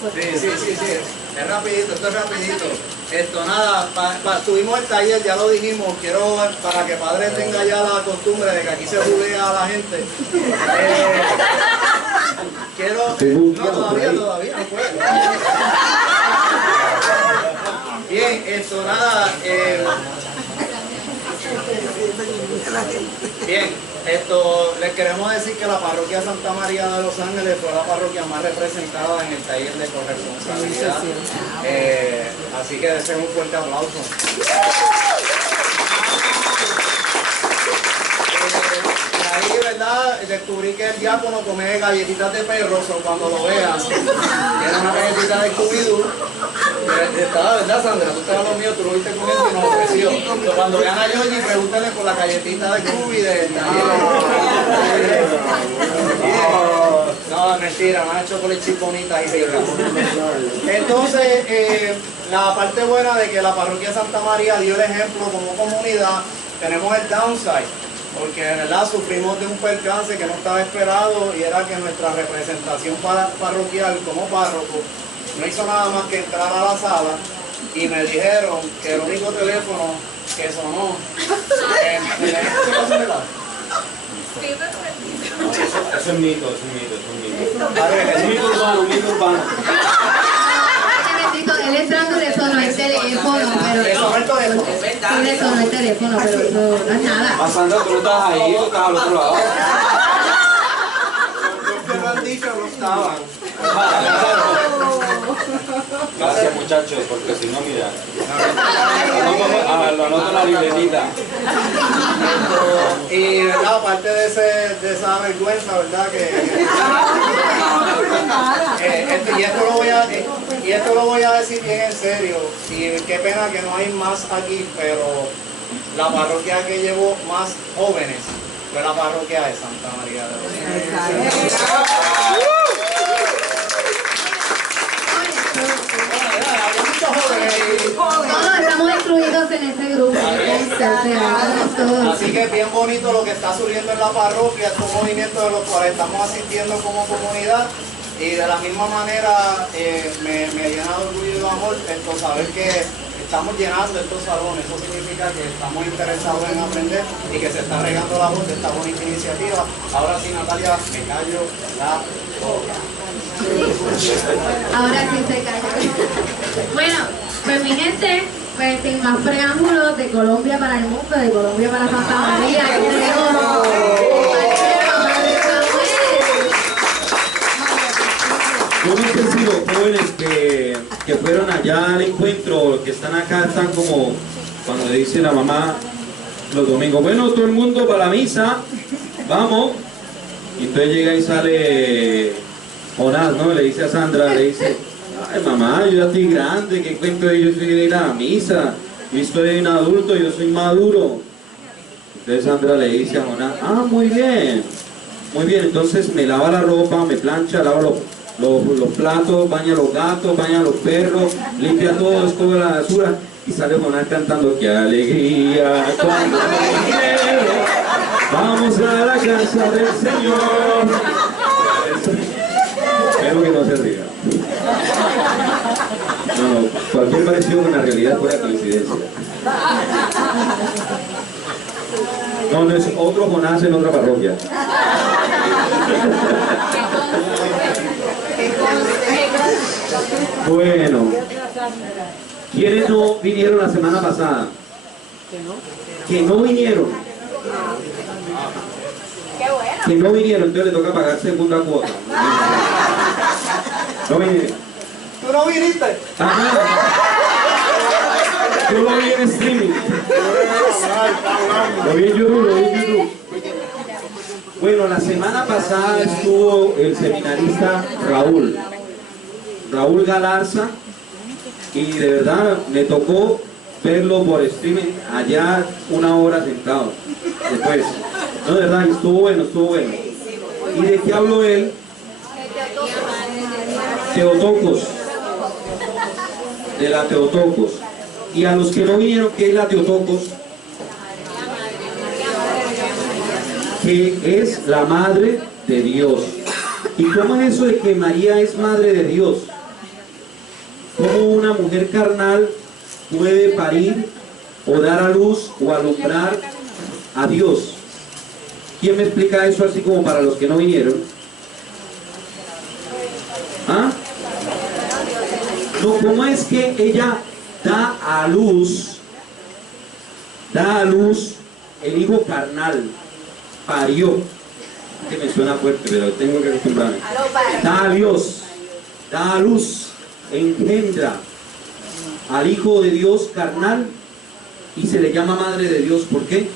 Sí. Es rapidito, esto es rapidito. Esto nada, tuvimos el taller, ya lo dijimos, quiero para que padre tenga ya la costumbre de que aquí se judea a la gente. Quiero. No, todavía no puedo. Bien, esto nada. Bien, les queremos decir que la parroquia Santa María de los Ángeles fue la parroquia más representada en el taller de corresponsabilidad. Así que deseo un fuerte aplauso. Ahí, ¿verdad? Descubrí que el diácono come galletitas de perro, o cuando lo vean, tiene una galletita de Scooby-Doo. Estaba, ¿verdad, Sandra? Tú estabas lo mío, tú lo viste comiendo y nos ofreció. Pero cuando vean a Georgie, pregúntenle por la galletita de Scooby del taller. No, mentira, me han hecho con el chip bonita y rica. Entonces, la parte buena de que la parroquia Santa María dio el ejemplo como comunidad, tenemos el downside. Porque en verdad sufrimos de un percance que no estaba esperado y era que nuestra representación parroquial como párroco no hizo nada más que entrar a la sala y me dijeron que el único teléfono que sonó Eso es mito. Es un mito urbano. Él entrando le sonó el teléfono, pero le sonó el teléfono. Sí, le sonó el teléfono, pero eso no es nada. Pasando, tú no estás ahí, tú estás al otro lado. Los que lo han dicho no estaban. Gracias, muchachos, porque si no, mira. Lo anoto en la libretita. Y verdad, aparte de esa vergüenza, ¿verdad? Y esto lo voy a decir bien en serio. Y qué pena que no hay más aquí, pero la parroquia que llevó más jóvenes fue la parroquia de Santa María de los Ángeles. Todos estamos incluidos en ese grupo. Así que es bien bonito lo que está surgiendo en la parroquia, estos movimientos de los cuales estamos asistiendo como comunidad. Y de la misma manera me llena de orgullo y de amor saber que estamos llenando estos salones. Eso significa que estamos interesados en aprender y que se está regando la voz de esta bonita iniciativa. Ahora sí, Natalia, me callo la boca. Ahora sí se calla. Bueno, pues mi gente, pues sin más preámbulos, de Colombia para el mundo, de Colombia para Santa María, aquí tenemos Unos que han sido jóvenes que fueron allá al encuentro, que están acá, están como cuando le dice la mamá los domingos, bueno, todo el mundo para la misa, vamos. Y entonces llega y sale Jonás, ¿no? Le dice a Sandra, le dice, ay mamá, yo ya estoy grande, ¿qué cuento de yo soy de ir a la misa? Yo estoy un adulto, yo soy maduro. Entonces Sandra le dice a Jonás, ah, muy bien, entonces me lava la ropa, me plancha, lava los platos, baña los gatos, baña los perros, limpia todo, escoge la basura. Y sale Jonás cantando, qué alegría cuando me quiero, vamos a la casa del Señor. Espero que no se ría. No, cualquier parecido con la realidad fuera coincidencia. No es otro Jonás en otra parroquia. Bueno, ¿quiénes no vinieron la semana pasada? Que no vinieron. Que no vinieron, entonces le toca pagar segunda cuota. No vinieron. ¿Tú no viniste? Ajá. Yo lo vi en streaming. Lo vi en YouTube, Bueno, la semana pasada estuvo el seminarista Raúl Galarza, y de verdad me tocó verlo por streaming allá 1 hora sentado. Después, no, de verdad, estuvo bueno. ¿Y de qué habló él? Teotocos. De la Teotocos. Y a los que no vinieron, ¿qué es la Teotocos? Que es la Madre de Dios. ¿Y cómo es eso de que María es Madre de Dios? ¿Cómo una mujer carnal puede parir o dar a luz o alumbrar a Dios? ¿Quién me explica eso así como para los que no vinieron? ¿Ah? No, ¿cómo es que ella da a luz el hijo carnal? Parió. Que me suena fuerte, pero tengo que acostumbrarme. Da a luz, engendra al Hijo de Dios carnal y se le llama Madre de Dios. ¿Por qué?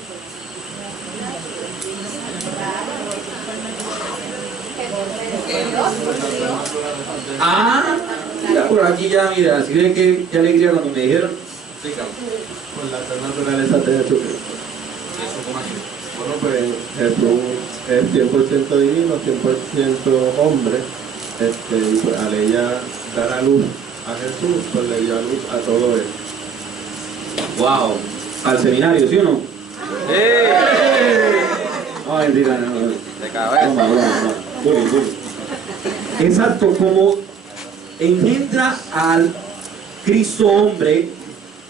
Mira por aquí ya, mira, así ve que qué alegría cuando me dijeron. Con la naturaleza de Jesús. Bueno, pues Jesús es 100% divino, 100% hombre. Y pues al ella dar a luz a Jesús, pues le dio a luz a todo él. ¡Wow! Al seminario, ¿sí o no? No, mentira, no. De cabeza. No. Exacto, como engendra al Cristo hombre,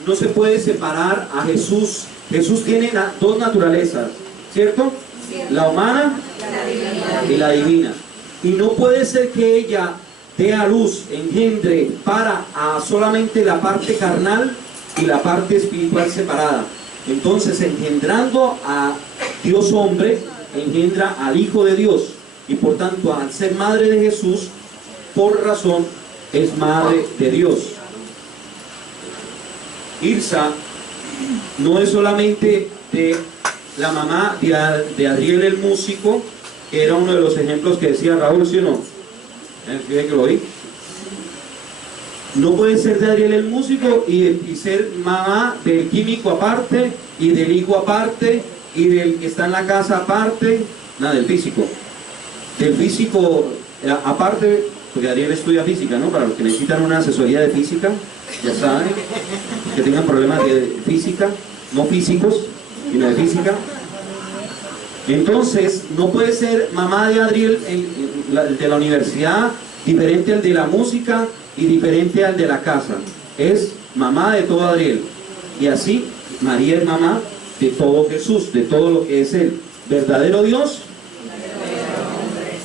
no se puede separar a Jesús. Jesús tiene dos naturalezas, ¿cierto? La humana y la divina. Y no puede ser que ella dé a luz, engendre para solamente la parte carnal y la parte espiritual separada. Entonces, engendrando a Dios hombre, engendra al Hijo de Dios. Y por tanto, al ser madre de Jesús, por razón, es madre de Dios. Irsa no es solamente de la mamá de Adriel el músico, que era uno de los ejemplos que decía Raúl, ¿sí o no? ¿Quién que lo oí? No puede ser de Adriel el músico y ser mamá del químico aparte, y del hijo aparte, y del que está en la casa aparte, nada, del físico. Del físico aparte, porque Adriel estudia física, ¿no? Para los que necesitan una asesoría de física, ya saben, que tengan problemas de física, no físicos, sino de física. Entonces, no puede ser mamá de Adriel, el de la universidad, diferente al de la música y diferente al de la casa. Es mamá de todo Adriel. Y así, María es mamá de todo Jesús, de todo lo que es Él. ¿Verdadero Dios?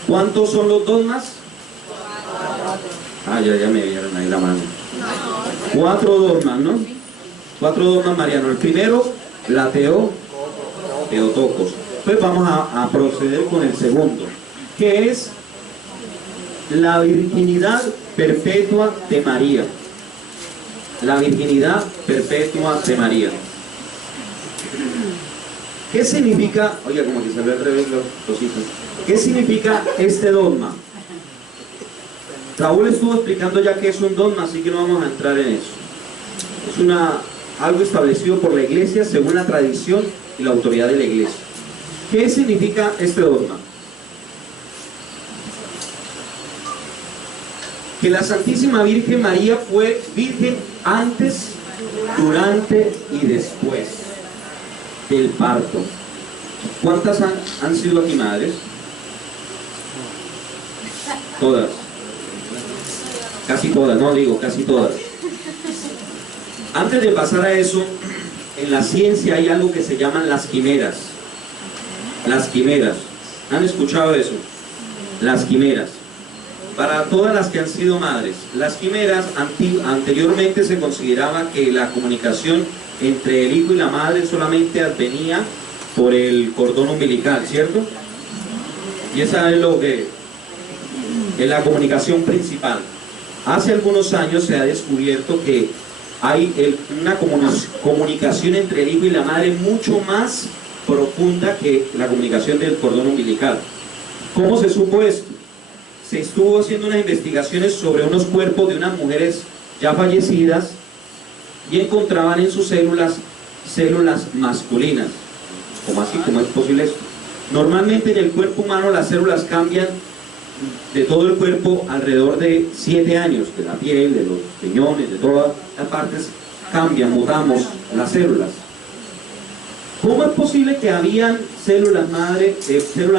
¿Cuántos son los dogmas? Ya me vieron ahí la mano. 4 dogmas, ¿no? 4 dogmas marianos. El primero, la Teotocos. Pues vamos a proceder con el segundo, que es la virginidad perpetua de María. La virginidad perpetua de María. ¿Qué significa? Oiga, como que salió al revés los hijos. ¿Qué significa este dogma? Raúl estuvo explicando ya que es un dogma, así que no vamos a entrar en eso. Es algo establecido por la Iglesia según la tradición y la autoridad de la Iglesia. ¿Qué significa este dogma? Que la Santísima Virgen María fue virgen antes, durante y después del parto. ¿Cuántas han sido aquí madres? Todas. Casi todas, no digo, casi todas. Antes de pasar a eso, en la ciencia hay algo que se llaman las quimeras. Las quimeras. ¿Han escuchado eso? Las quimeras. Para todas las que han sido madres, las quimeras anteriormente se consideraba que la comunicación entre el hijo y la madre solamente advenía por el cordón umbilical, ¿cierto? Y esa es lo que es la comunicación principal. Hace algunos años se ha descubierto que hay una comunicación entre el hijo y la madre mucho más profunda que la comunicación del cordón umbilical. ¿Cómo se supo esto? Se estuvo haciendo unas investigaciones sobre unos cuerpos de unas mujeres ya fallecidas y encontraban en sus células masculinas. ¿Cómo así? ¿Cómo es posible esto? Normalmente en el cuerpo humano las células cambian de todo el cuerpo alrededor de 7 años, de la piel, de los riñones, de todas las partes, cambian, mutamos las células. ¿Cómo es posible que habían células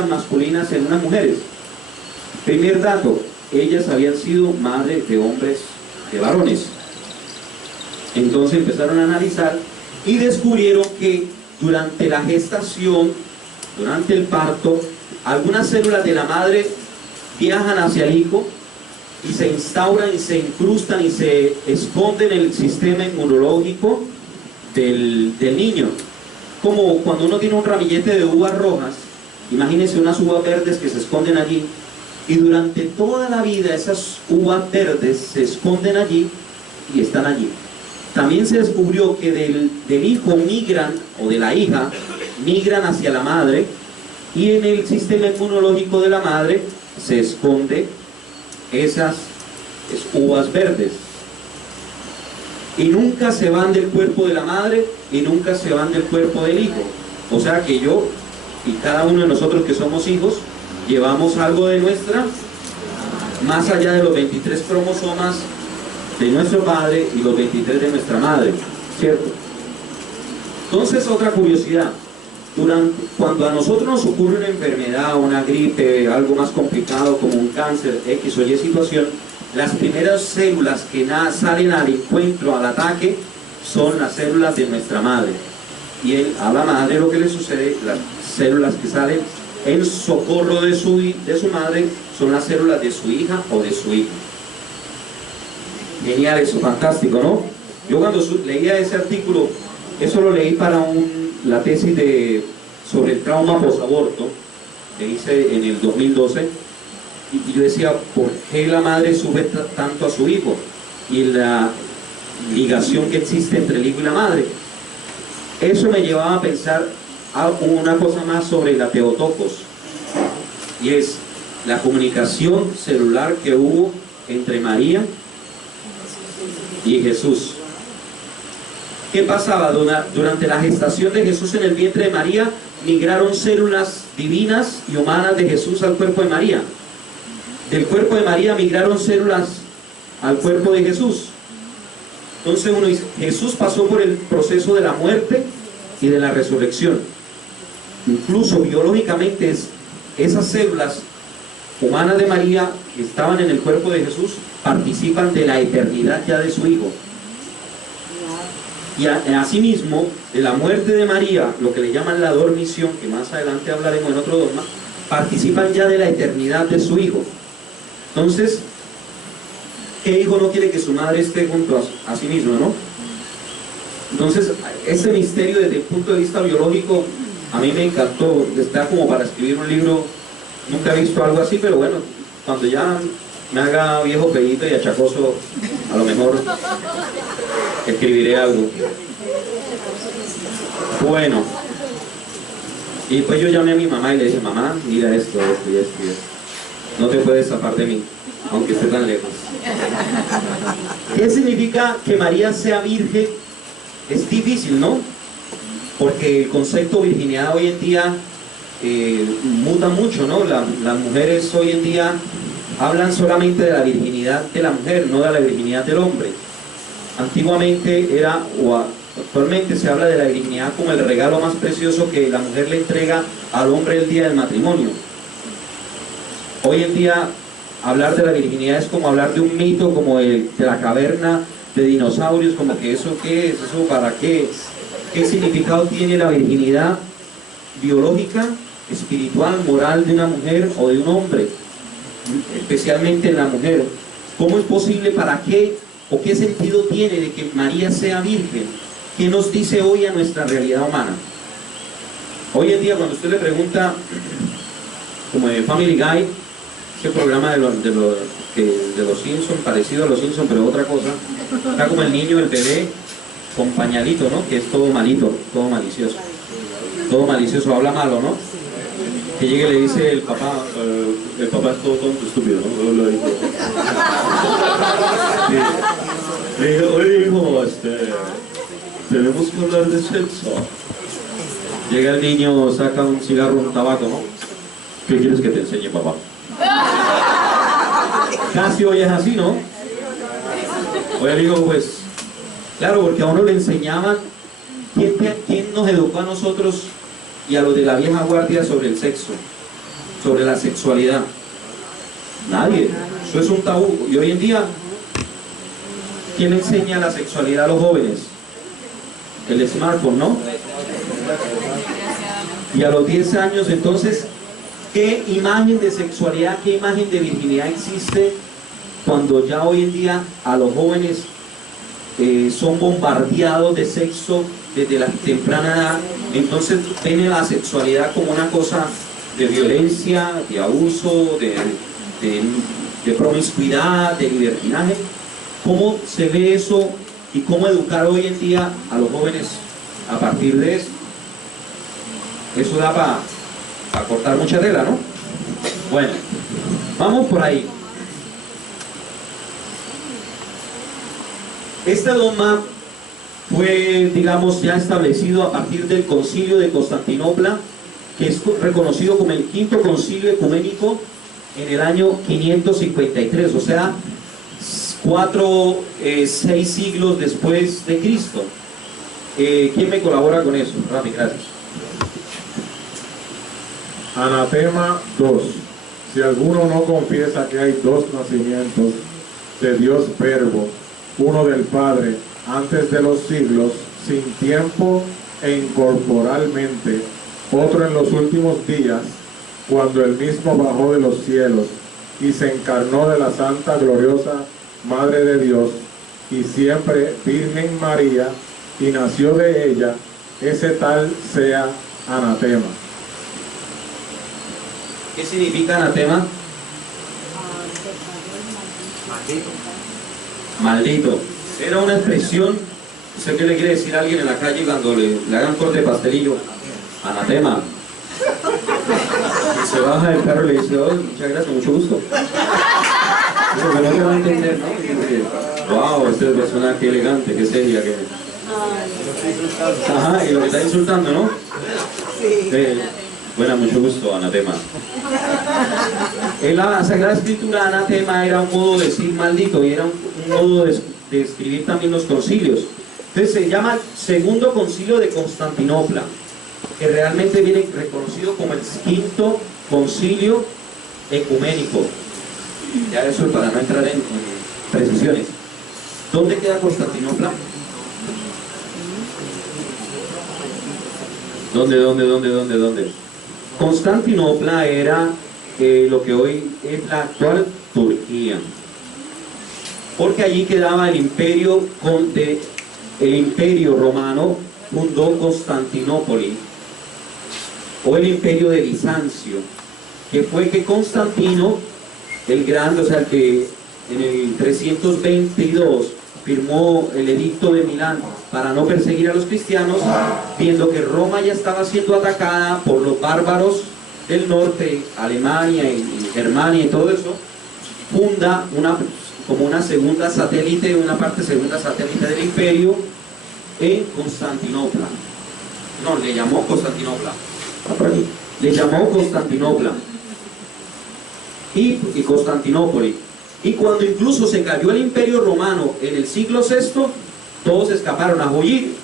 masculinas en unas mujeres? Primer dato, ellas habían sido madres de hombres, de varones. Entonces empezaron a analizar y descubrieron que durante la gestación, durante el parto, algunas células de la madre viajan hacia el hijo y se instauran y se incrustan y se esconden en el sistema inmunológico del niño. Como cuando uno tiene un ramillete de uvas rojas, imagínense unas uvas verdes que se esconden allí, y durante toda la vida esas uvas verdes se esconden allí y están allí. También se descubrió que del hijo migran, o de la hija, migran hacia la madre, y en el sistema inmunológico de la madre se esconde esas uvas verdes. Y nunca se van del cuerpo de la madre y nunca se van del cuerpo del hijo. O sea que yo y cada uno de nosotros que somos hijos llevamos algo de nuestra, más allá de los 23 cromosomas de nuestro padre y los 23 de nuestra madre, ¿cierto? Entonces, otra curiosidad, cuando a nosotros nos ocurre una enfermedad, una gripe, algo más complicado como un cáncer, X o Y situación, las primeras células que salen al encuentro, al ataque, son las células de nuestra madre. Y a la madre lo que le sucede, las células que salen en socorro de su madre, son las células de su hija o de su hijo. Genial eso, fantástico, ¿no? Yo cuando leía ese artículo, eso lo leí para la tesis sobre el trauma posaborto, que hice en el 2012, y yo decía, ¿por qué la madre sufre tanto a su hijo? Y la ligación que existe entre el hijo y la madre. Eso me llevaba a pensar una cosa más sobre la Theotokos, y es la comunicación celular que hubo entre María y Jesús. ¿Qué pasaba? Durante la gestación de Jesús en el vientre de María, migraron células divinas y humanas de Jesús al cuerpo de María. Del cuerpo de María migraron células al cuerpo de Jesús. Entonces uno dice, Jesús pasó por el proceso de la muerte y de la resurrección. Incluso biológicamente esas células humanas de María que estaban en el cuerpo de Jesús participan de la eternidad ya de su Hijo. Y asimismo, de la muerte de María, lo que le llaman la dormición, que más adelante hablaremos en otro dogma, participan ya de la eternidad de su Hijo. Entonces, ¿qué hijo no quiere que su madre esté junto a sí mismo, no? Entonces, ese misterio desde el punto de vista biológico, a mí me encantó. Está como para escribir un libro. Nunca he visto algo así, pero bueno, cuando ya me haga viejo, pedito y achacoso, a lo mejor escribiré algo. Bueno, y pues yo llamé a mi mamá y le dije, mamá, mira esto y esto. No te puedes zafar de mí, aunque esté tan lejos. ¿Qué significa que María sea virgen? Es difícil, ¿no? Porque el concepto de virginidad hoy en día muta mucho, ¿no? Las mujeres hoy en día hablan solamente de la virginidad de la mujer, no de la virginidad del hombre. Antiguamente actualmente se habla de la virginidad como el regalo más precioso que la mujer le entrega al hombre el día del matrimonio. Hoy en día hablar de la virginidad es como hablar de un mito como de la caverna de dinosaurios, como que eso qué es, eso para qué, qué significado tiene la virginidad biológica, espiritual, moral de una mujer o de un hombre, especialmente en la mujer. ¿Cómo es posible? ¿Para qué? ¿O qué sentido tiene de que María sea virgen? ¿Qué nos dice hoy a nuestra realidad humana? Hoy en día cuando usted le pregunta, como de Family Guy, ese programa de los Simpsons, parecido a los Simpsons, pero otra cosa, está como el niño, el bebé, con pañalito, ¿no? Que es todo malito, todo malicioso, habla malo, ¿no? Que llegue y le dice el papá es todo tonto, estúpido, ¿no? Le digo, oye hijo, tenemos que hablar de sexo. Llega el niño, saca un cigarro, un tabaco, ¿no? ¿Qué quieres que te enseñe, papá? Casi hoy es así, ¿no? Oye, digo, pues, claro, porque a uno le enseñaban, ¿quién nos educó a nosotros y a los de la vieja guardia sobre el sexo, sobre la sexualidad? Nadie. Eso es un tabú. Y hoy en día, ¿quién enseña la sexualidad a los jóvenes? El smartphone, ¿no? Y a los 10 años, entonces, ¿qué imagen de sexualidad, qué imagen de virginidad existe cuando ya hoy en día a los jóvenes son bombardeados de sexo desde la temprana edad? Entonces ven la sexualidad como una cosa de violencia, de abuso, de promiscuidad, de libertinaje. ¿Cómo se ve eso y cómo educar hoy en día a los jóvenes a partir de eso? Eso da para cortar mucha tela, ¿no? Bueno, vamos por ahí. Este dogma fue, digamos, ya establecido a partir del Concilio de Constantinopla, que es reconocido como el quinto concilio ecuménico en el año 553, o sea, 6 siglos después de Cristo. ¿Quién me colabora con eso? Rami, gracias. Anatema 2. Si alguno no confiesa que hay dos nacimientos de Dios Verbo, uno del Padre, antes de los siglos, sin tiempo e incorporalmente, otro en los últimos días, cuando el mismo bajó de los cielos y se encarnó de la Santa Gloriosa Madre de Dios, y siempre Virgen María, y nació de ella, ese tal sea anatema. ¿Qué significa anatema? Maldito. Era una expresión. ¿Usted qué le quiere decir a alguien en la calle cuando le hagan corte de pastelillo? Anatema. Y se baja el carro y le dice: oh, muchas gracias, mucho gusto. Eso que no te va a entender, ¿no? Y dice: wow, esta persona qué elegante, qué seria, que... Ajá, y lo que está insultando, ¿no? Bueno, mucho gusto, anatema. En la Sagrada Escritura, anatema era un modo de decir maldito, y era un modo de escribir también los concilios. Entonces se llama Segundo Concilio de Constantinopla, que realmente viene reconocido como el quinto concilio ecuménico. Ya eso para no entrar en precisiones. ¿Dónde queda Constantinopla? ¿Dónde? Constantinopla era lo que hoy es la actual Turquía, porque allí quedaba el imperio el imperio romano fundó Constantinopoli, o el imperio de Bizancio, que fue que Constantino el Grande, o sea, el que en el 322 firmó el edicto de Milán para no perseguir a los cristianos, viendo que Roma ya estaba siendo atacada por los bárbaros del norte, Alemania y Germania y todo eso, funda como una segunda satélite, una parte segunda satélite del imperio en Constantinopla. No, le llamó Constantinopla. Le llamó Constantinopla y Constantinópoli. Y cuando incluso se cayó el imperio romano en el siglo VI, todos escaparon a huir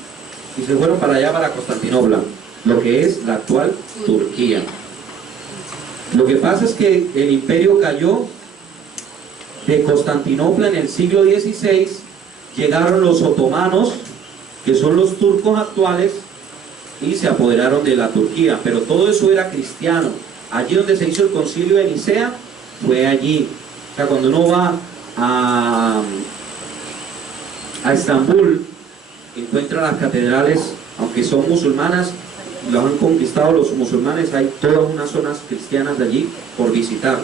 y se fueron para allá, para Constantinopla, lo que es la actual Turquía. Lo que pasa es que el imperio cayó de Constantinopla en el siglo XVI, llegaron los otomanos, que son los turcos actuales, y se apoderaron de la Turquía, pero todo eso era cristiano. Allí donde se hizo el concilio de Nicea, fue allí. O sea, cuando uno va a Estambul, encuentra las catedrales, aunque son musulmanas, las han conquistado los musulmanes, hay todas unas zonas cristianas de allí por visitar.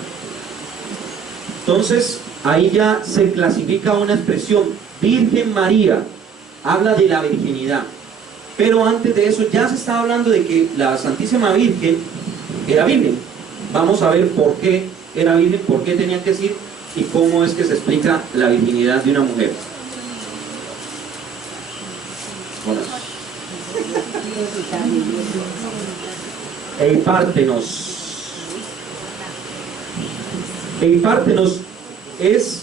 Entonces, ahí ya se clasifica una expresión, Virgen María, habla de la virginidad. Pero antes de eso ya se estaba hablando de que la Santísima Virgen era virgen. Vamos a ver por qué era virgen, por qué tenía que decir y cómo es que se explica la virginidad de una mujer. Bueno. Eipártenos es,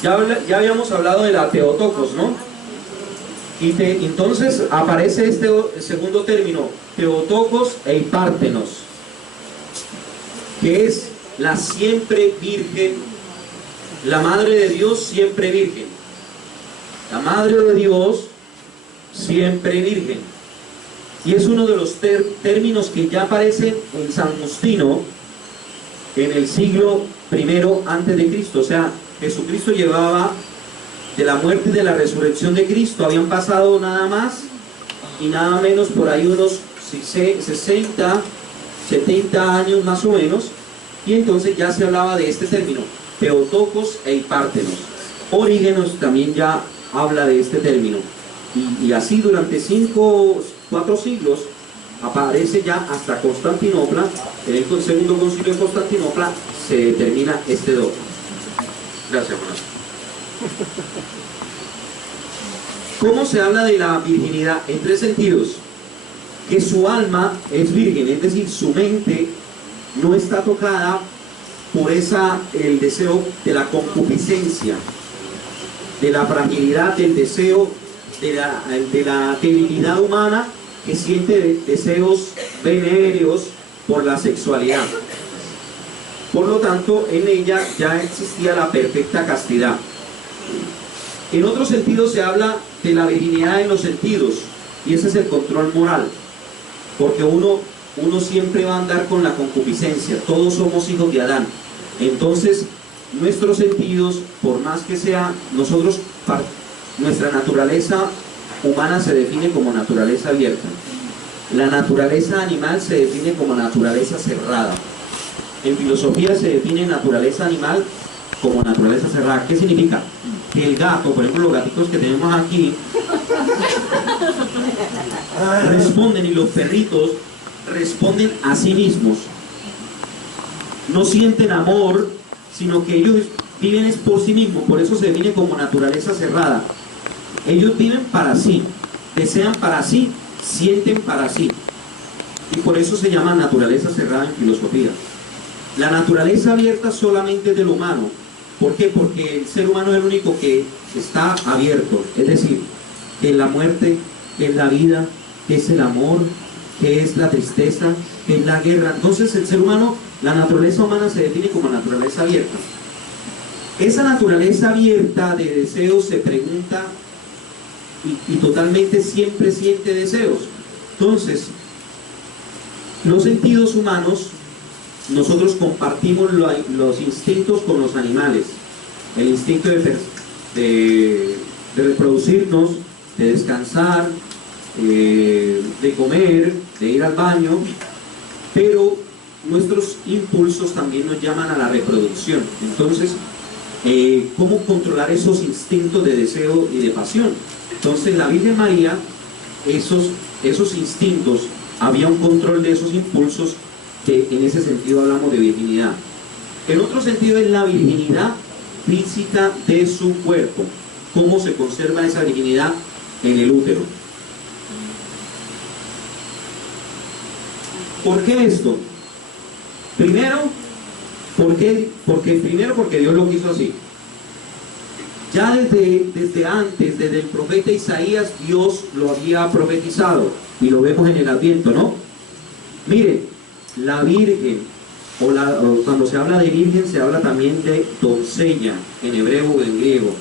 ya habíamos hablado de la Theotokos, ¿no? Y entonces aparece este segundo término, Theotokos e Eipártenos, que es la siempre virgen, la Madre de Dios siempre virgen. La Madre de Dios, siempre virgen. Y es uno de los términos que ya aparecen en San Justino en el siglo I antes de Cristo. O sea, Jesucristo llevaba de la muerte y de la resurrección de Cristo, habían pasado nada más y nada menos por ahí unos 60, 70 años más o menos, y entonces ya se hablaba de este término, Theotokos e Hipártenos. Orígenes también ya habla de este término, y así durante 4 siglos aparece ya hasta Constantinopla. En el segundo concilio de Constantinopla se determina este dogma. Gracias, Juan. ¿Cómo se habla de la virginidad? En 3 sentidos. Que su alma es virgen, es decir, su mente no está tocada por el deseo de la concupiscencia, de la fragilidad, del deseo, de la debilidad humana que siente deseos venéreos por la sexualidad. Por lo tanto, en ella ya existía la perfecta castidad. En otro sentido se habla de la virginidad en los sentidos, y ese es el control moral, porque uno siempre va a andar con la concupiscencia. Todos somos hijos de Adán. Entonces, nuestros sentidos, por más que sea, nuestra naturaleza humana se define como naturaleza abierta. La naturaleza animal se define como naturaleza cerrada. En filosofía se define naturaleza animal como naturaleza cerrada. ¿Qué significa? Que el gato, por ejemplo, los gatitos que tenemos aquí, responden, y los perritos responden a sí mismos. No sienten amor, sino que ellos viven es por sí mismos. Por eso se define como naturaleza cerrada. Ellos viven para sí, desean para sí, sienten para sí. Y por eso se llama naturaleza cerrada en filosofía. La naturaleza abierta solamente es del humano. ¿Por qué? Porque el ser humano es el único que está abierto. Es decir, que es la muerte, que es la vida, que es el amor, que es la tristeza, que es la guerra. Entonces el ser humano, la naturaleza humana se define como naturaleza abierta. Esa naturaleza abierta de deseos se pregunta y totalmente siempre siente deseos. Entonces, los sentidos humanos, nosotros compartimos los instintos con los animales. El instinto de reproducirnos, de descansar, de comer, de ir al baño, pero nuestros impulsos también nos llaman a la reproducción. Entonces, ¿cómo controlar esos instintos de deseo y de pasión? Entonces, la Virgen María, esos instintos, había un control de esos impulsos, que en ese sentido hablamos de virginidad. En otro sentido es la virginidad física de su cuerpo. ¿Cómo se conserva esa virginidad en el útero? ¿Por qué esto? Primero, porque Dios lo quiso así. Ya desde antes, desde el profeta Isaías, Dios lo había profetizado, y lo vemos en el Adviento, ¿no? Miren, la virgen, o cuando se habla de virgen, se habla también de doncella, en hebreo o en griego.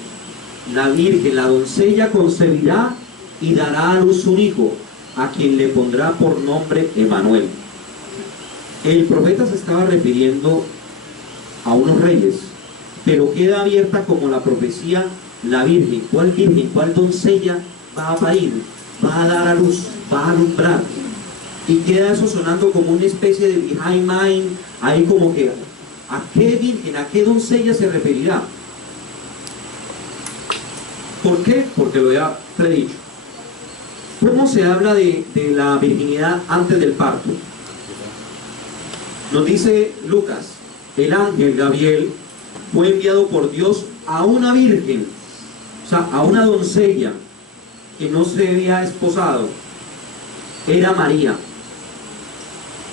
La virgen, la doncella, concebirá y dará a luz un hijo, a quien le pondrá por nombre Emanuel. El profeta se estaba refiriendo a unos reyes, pero queda abierta como la profecía, la virgen. ¿Cuál virgen, cuál doncella va a parir, va a dar a luz, va a alumbrar? Y queda eso sonando como una especie de behind mind, ahí como que, ¿a qué virgen, a qué doncella se referirá? ¿Por qué? Porque lo había predicho. ¿Cómo se habla de la virginidad antes del parto? Nos dice Lucas, el ángel Gabriel fue enviado por Dios a una virgen, o sea, a una doncella que no se había esposado, era María.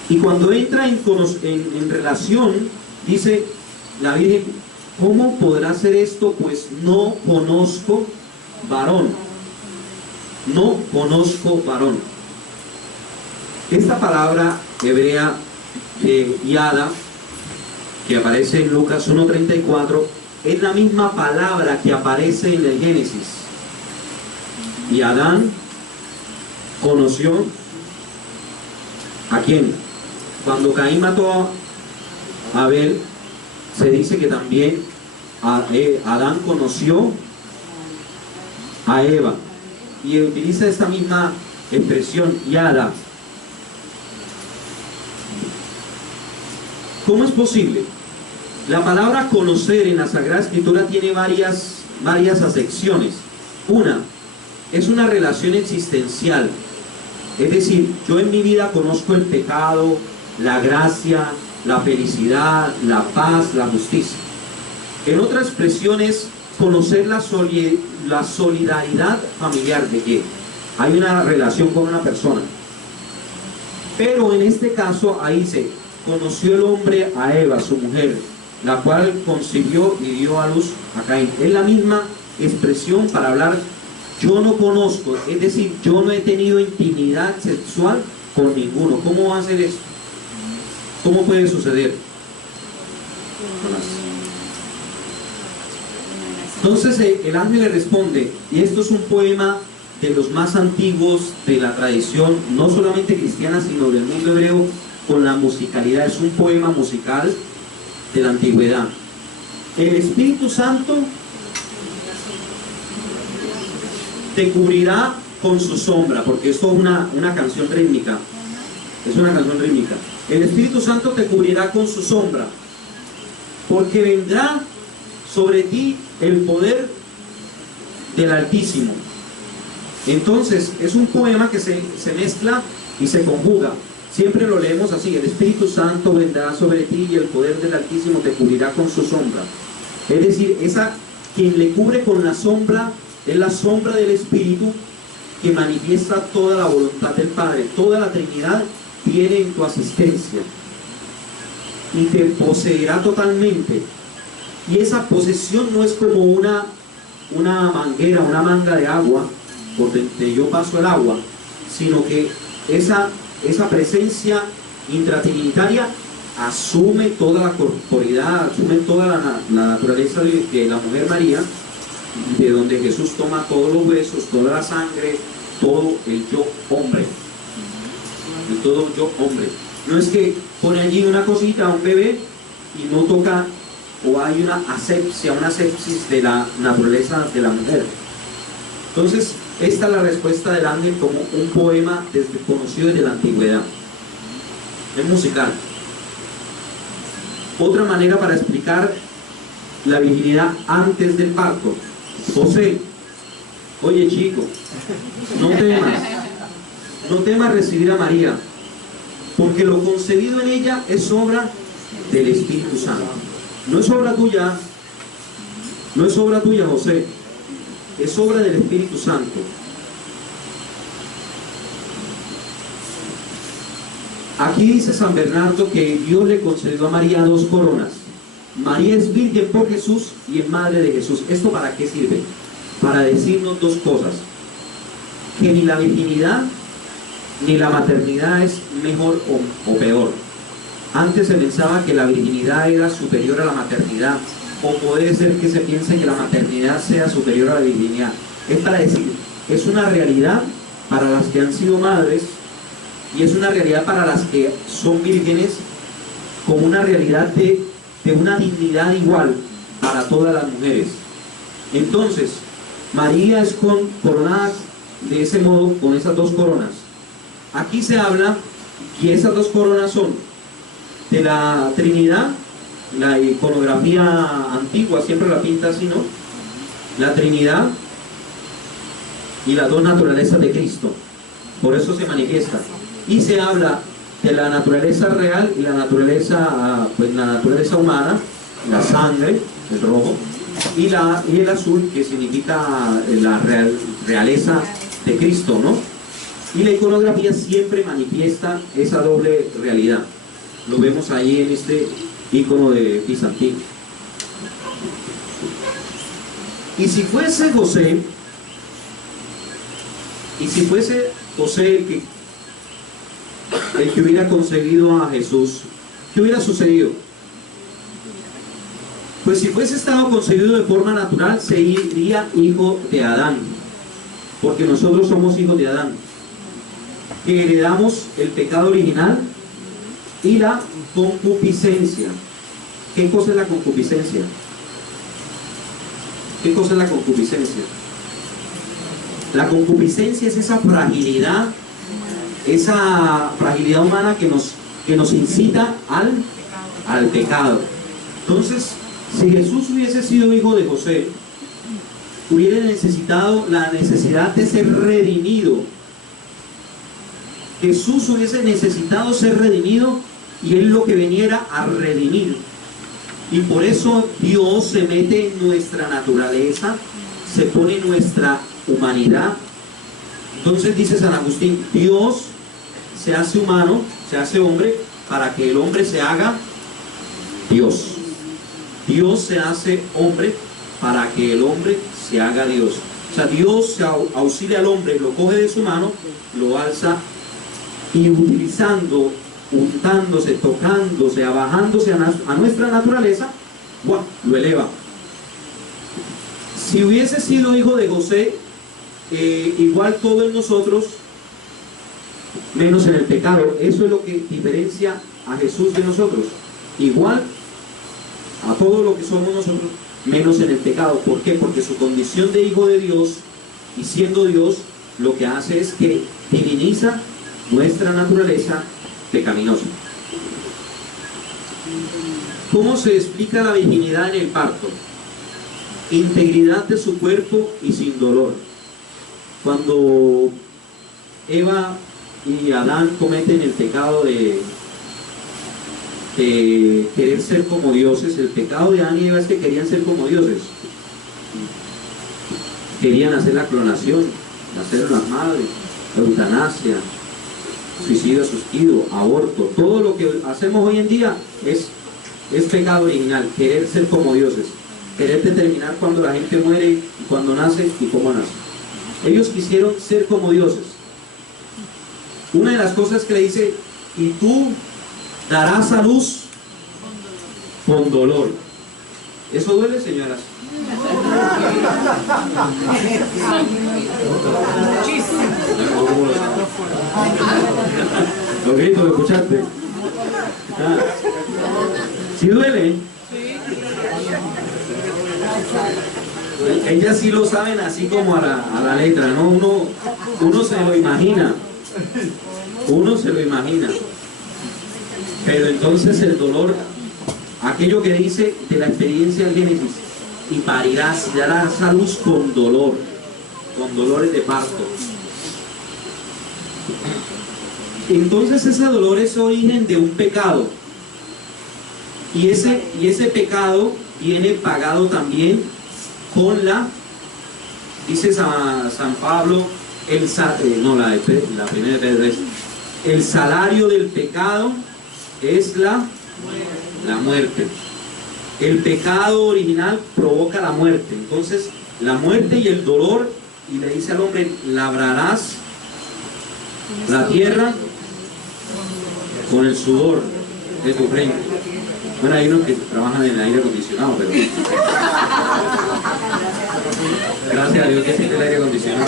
Y cuando entra en relación, dice la Virgen, ¿cómo podrá ser esto? Pues no conozco varón. No conozco varón. Esta palabra hebrea yada, que aparece en Lucas 1:34, es la misma palabra que aparece en el Génesis. Y Adán conoció ¿a quién? Cuando Caín mató a Abel, se dice que también Adán conoció a Eva, y utiliza esta misma expresión, Yada. ¿Cómo es posible? La palabra conocer en la Sagrada Escritura tiene varias acepciones. Una, es una relación existencial. Es decir, yo en mi vida conozco el pecado, la gracia, la felicidad, la paz, la justicia. En otra expresión es conocer la solidaridad familiar, de que hay una relación con una persona. Pero en este caso, ahí se conoció el hombre a Eva, su mujer, la cual concibió y dio a luz a Caín. Es la misma expresión para hablar, yo no conozco, es decir, yo no he tenido intimidad sexual con ninguno. ¿Cómo va a ser eso? ¿Cómo puede suceder? Entonces el ángel le responde, y esto es un poema de los más antiguos de la tradición, no solamente cristiana, sino del mundo hebreo, con la musicalidad. Es un poema musical de la antigüedad. El Espíritu Santo te cubrirá con su sombra, porque esto es una canción rítmica. Es una canción rítmica. El Espíritu Santo te cubrirá con su sombra, porque vendrá sobre ti el poder del Altísimo. Entonces es un poema que se mezcla y se conjuga. Siempre lo leemos así: el Espíritu Santo vendrá sobre ti y el poder del Altísimo te cubrirá con su sombra. Es decir, quien le cubre con la sombra es la sombra del Espíritu, que manifiesta toda la voluntad del Padre. Toda la Trinidad viene en tu asistencia y te poseerá totalmente. Y esa posesión no es como una manguera, una manga de agua por donde yo paso el agua, sino que esa presencia intratrinitaria asume toda la corporidad, asume toda la naturaleza de la mujer María, de donde Jesús toma todos los huesos, toda la sangre, todo el yo hombre. Y todo yo hombre. No es que pone allí una cosita a un bebé y no toca, o hay una asepsia, una sepsis de la naturaleza de la mujer. Entonces, esta es la respuesta del ángel como un poema conocido desde la antigüedad. Es musical. Otra manera para explicar la virginidad antes del parto. José, oye chico, no temas recibir a María, porque lo concebido en ella es obra del Espíritu Santo. No es obra tuya, no es obra tuya, José, es obra del Espíritu Santo. Aquí dice San Bernardo que Dios le concedió a María 2 coronas. María es virgen por Jesús y es madre de Jesús. ¿Esto para qué sirve? Para decirnos 2 cosas: que ni la virginidad ni la maternidad es mejor o peor. Antes se pensaba que la virginidad era superior a la maternidad, o puede ser que se piense que la maternidad sea superior a la virginidad. Es para decir, es una realidad para las que han sido madres, y es una realidad para las que son vírgenes, como una realidad de una dignidad igual para todas las mujeres. Entonces, María es coronada de ese modo, con esas 2 coronas. Aquí se habla que esas 2 coronas son de la Trinidad. La iconografía antigua siempre la pinta así, ¿no? La Trinidad y las 2 naturalezas de Cristo. Por eso se manifiesta. Y se habla de la naturaleza real y la naturaleza humana, la sangre, el rojo, y el azul, que significa la realeza de Cristo, ¿no? Y la iconografía siempre manifiesta esa doble realidad. Lo vemos ahí en este ícono de bizantino. Y si fuese José el que hubiera concebido a Jesús, ¿qué hubiera sucedido? Pues si fuese estado concebido de forma natural, sería hijo de Adán. porque nosotros somos hijos de Adán, que heredamos el pecado original y la concupiscencia. ¿Qué cosa es la concupiscencia? ¿Qué cosa es la concupiscencia? La concupiscencia es esa fragilidad humana que nos incita al pecado. Entonces, si Jesús hubiese sido hijo de José, hubiera necesitado la necesidad de ser redimido. Jesús hubiese necesitado ser redimido y él lo que venía era a redimir. Y por eso Dios se mete en nuestra naturaleza, se pone en nuestra humanidad. Entonces dice San Agustín, Dios se hace humano, se hace hombre, para que el hombre se haga Dios. Dios se hace hombre para que el hombre se haga Dios. O sea, Dios se auxilia al hombre, lo coge de su mano, lo alza y utilizando, untándose, tocándose, abajándose a nuestra naturaleza, ¡buah!, lo eleva. Si hubiese sido hijo de José, igual todo en nosotros, menos en el pecado. Eso es lo que diferencia a Jesús de nosotros. Igual a todo lo que somos nosotros, menos en el pecado. ¿Por qué? Porque su condición de hijo de Dios y siendo Dios, lo que hace es que diviniza nuestra naturaleza pecaminosa. ¿Cómo se explica la virginidad en el parto? Integridad de su cuerpo y sin dolor. Cuando Eva y Adán cometen el pecado de querer ser como dioses, el pecado de Adán y Eva es que querían ser como dioses. Querían hacer la clonación, hacer las madres, eutanasia, suicidio asistido, aborto. Todo lo que hacemos hoy en día es pecado original, querer ser como dioses, querer determinar cuándo la gente muere y cuándo nace y cómo nace. Ellos quisieron ser como dioses. Una de las cosas que le dice, y tú darás a luz con dolor. ¿Eso duele, señoras? Los gritos, ¿lo escuchaste? ¿Sí duele? Ellas sí lo saben así como a la letra, ¿no? Uno se lo imagina. Uno se lo imagina. Pero entonces el dolor, aquello que dice de la experiencia del Génesis, y parirás, y darás a luz con dolor, con dolores de parto. Entonces ese dolor es origen de un pecado. Y ese pecado viene pagado también con dice San Pablo, la primera de Pedro es, el salario del pecado es la muerte. El pecado original provoca la muerte. Entonces, la muerte y el dolor, y le dice al hombre, labrarás la tierra con el sudor de tu frente. Bueno, hay unos que trabajan en el aire acondicionado, pero gracias a Dios que existe el aire acondicionado.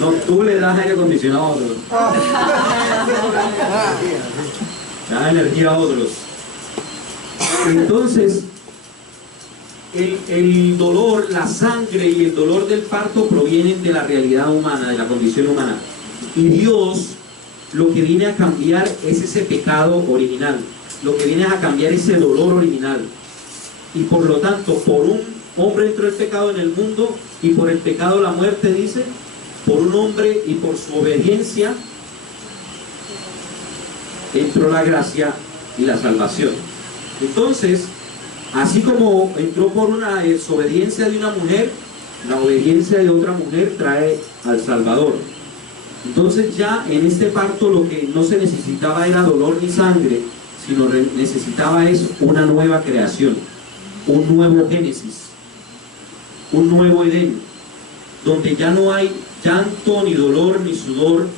No, tú le das aire acondicionado a otros. Da energía a otros. Entonces, el dolor, la sangre y el dolor del parto provienen de la realidad humana, de la condición humana. Y Dios lo que viene a cambiar es ese pecado original. Lo que viene a cambiar es ese dolor original. Y por lo tanto, por un hombre entró el pecado en el mundo, y por el pecado la muerte, dice, por un hombre y por su obediencia entró la gracia y la salvación. Entonces, así como entró por una desobediencia de una mujer, la obediencia de otra mujer trae al Salvador. Entonces ya en este parto lo que no se necesitaba era dolor ni sangre, sino necesitaba es una nueva creación, un nuevo Génesis, un nuevo Edén, donde ya no hay llanto, ni dolor, ni sudor,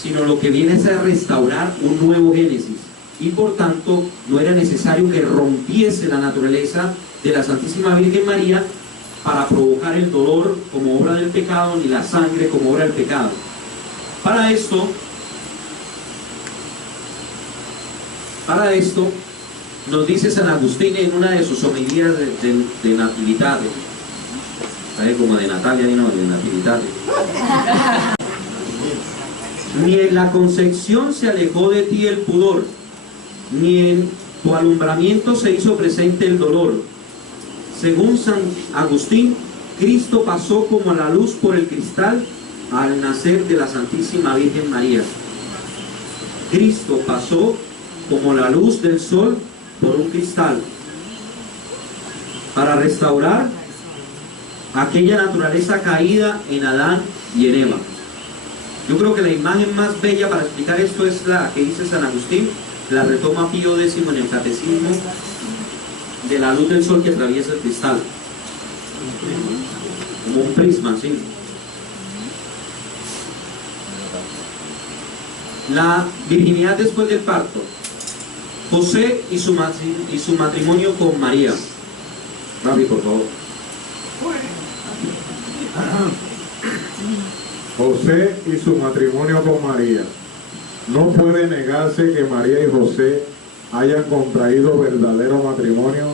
sino lo que viene es a restaurar un nuevo Génesis. y por tanto no era necesario que rompiese la naturaleza de la Santísima Virgen María para provocar el dolor como obra del pecado, ni la sangre como obra del pecado. Para esto nos dice San Agustín en una de sus homilías de Nativitate, ¿sabes? Como de Natalia y no, de Nativitate. Ni en la concepción se alejó de ti el pudor, ni en tu alumbramiento se hizo presente el dolor. Según San Agustín, Cristo pasó como la luz por el cristal al nacer de la Santísima Virgen María. Cristo pasó como la luz del sol por un cristal para restaurar aquella naturaleza caída en Adán y en Eva. Yo creo que la imagen más bella para explicar esto es la que dice San Agustín, la retoma Pío X en el Catecismo, de la luz del sol que atraviesa el cristal, como un prisma, ¿sí? La virginidad después del parto. José y su matrimonio con María. Rabi, por favor. José y su matrimonio con María. No puede negarse que María y José hayan contraído verdadero matrimonio,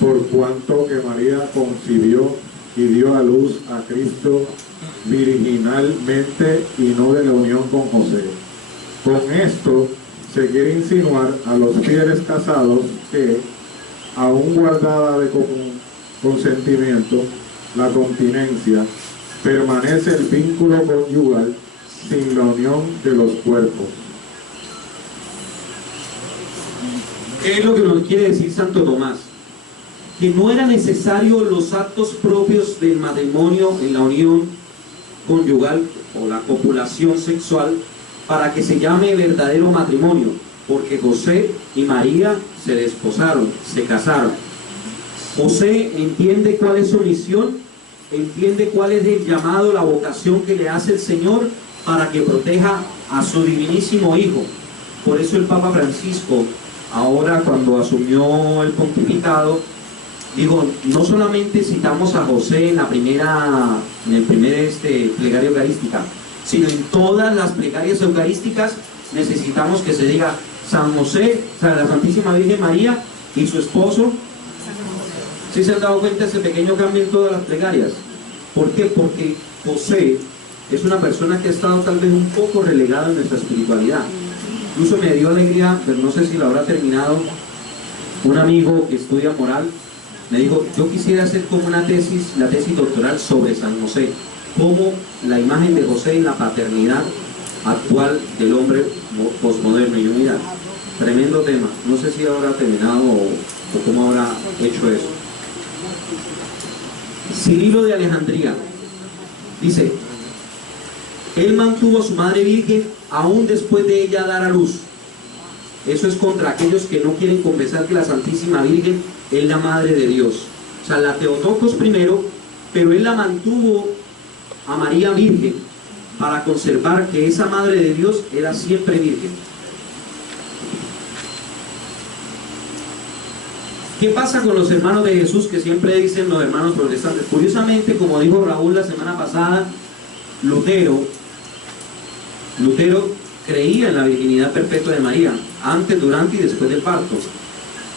por cuanto que María concibió y dio a luz a Cristo virginalmente y no de la unión con José. Con esto se quiere insinuar a los fieles casados que, aún guardada de consentimiento, la continencia, permanece el vínculo conyugal sin la unión de los cuerpos. ¿Qué es lo que nos quiere decir Santo Tomás? Que no era necesario los actos propios del matrimonio en la unión conyugal o la copulación sexual para que se llame verdadero matrimonio, porque José y María se desposaron, se casaron. José entiende cuál es su misión, entiende cuál es el llamado, la vocación que le hace el Señor para que proteja a su divinísimo Hijo. Por eso el Papa Francisco, ahora cuando asumió el pontificado, digo, no solamente citamos a José en el primer plegaria eucarística, sino en todas las plegarias eucarísticas necesitamos que se diga San José, la Santísima Virgen María y su esposo. ¿Sí se han dado cuenta de ese pequeño cambio en todas las plegarias? ¿Por qué? Porque José es una persona que ha estado tal vez un poco relegada en nuestra espiritualidad. Incluso me dio alegría, pero no sé si lo habrá terminado, un amigo que estudia moral me dijo, yo quisiera hacer como una tesis, la tesis doctoral sobre San José, como la imagen de José en la paternidad actual del hombre posmoderno. Y yo, mira, tremendo tema, no sé si habrá terminado o cómo habrá hecho eso. Cirilo de Alejandría dice, él mantuvo a su madre virgen aún después de ella dar a luz. Eso es contra aquellos que no quieren confesar que la Santísima Virgen es la Madre de Dios. O sea, la Theotokos primero, pero él la mantuvo a María Virgen para conservar que esa Madre de Dios era siempre virgen. ¿Qué pasa con los hermanos de Jesús que siempre dicen los hermanos protestantes? Curiosamente, como dijo Raúl la semana pasada, Lutero creía en la virginidad perpetua de María, antes, durante y después del parto.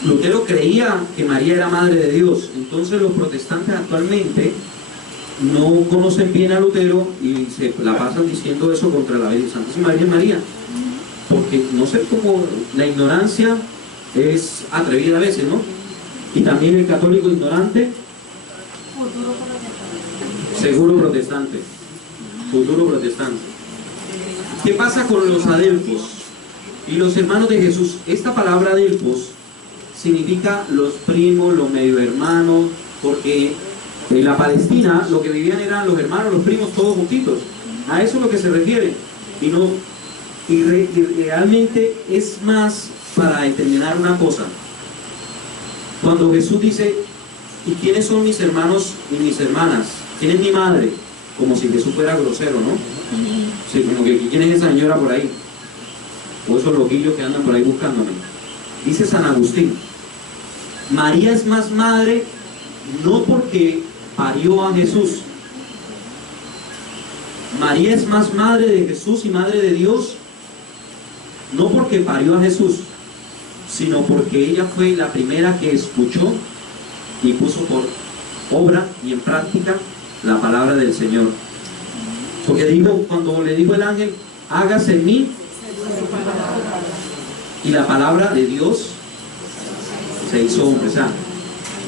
Lutero creía que María era Madre de Dios. Entonces los protestantes actualmente no conocen bien a Lutero y se la pasan diciendo eso contra la Santísima Virgen María, porque no sé cómo la ignorancia es atrevida a veces, ¿no? Y también el católico ignorante, seguro protestante, futuro protestante. ¿Qué pasa con los adelfos y los hermanos de Jesús? Esta palabra adelfos significa los primos, los medio hermanos, porque en la Palestina lo que vivían eran los hermanos, los primos, todos juntitos. A eso es lo que se refiere. Y realmente es más para determinar una cosa. Cuando Jesús dice, ¿y quiénes son mis hermanos y mis hermanas? ¿Quién es mi madre? Como si Jesús fuera grosero, ¿no? Sí, como que ¿quién es esa señora por ahí? O esos loquillos que andan por ahí buscándome. Dice San Agustín, María es más madre no porque parió a Jesús. María es más madre de Jesús y madre de Dios no porque parió a Jesús, sino porque ella fue la primera que escuchó y puso por obra y en práctica la palabra del Señor. Porque dijo, cuando le dijo el ángel, hágase en mí, y la palabra de Dios se hizo hombre, o sea,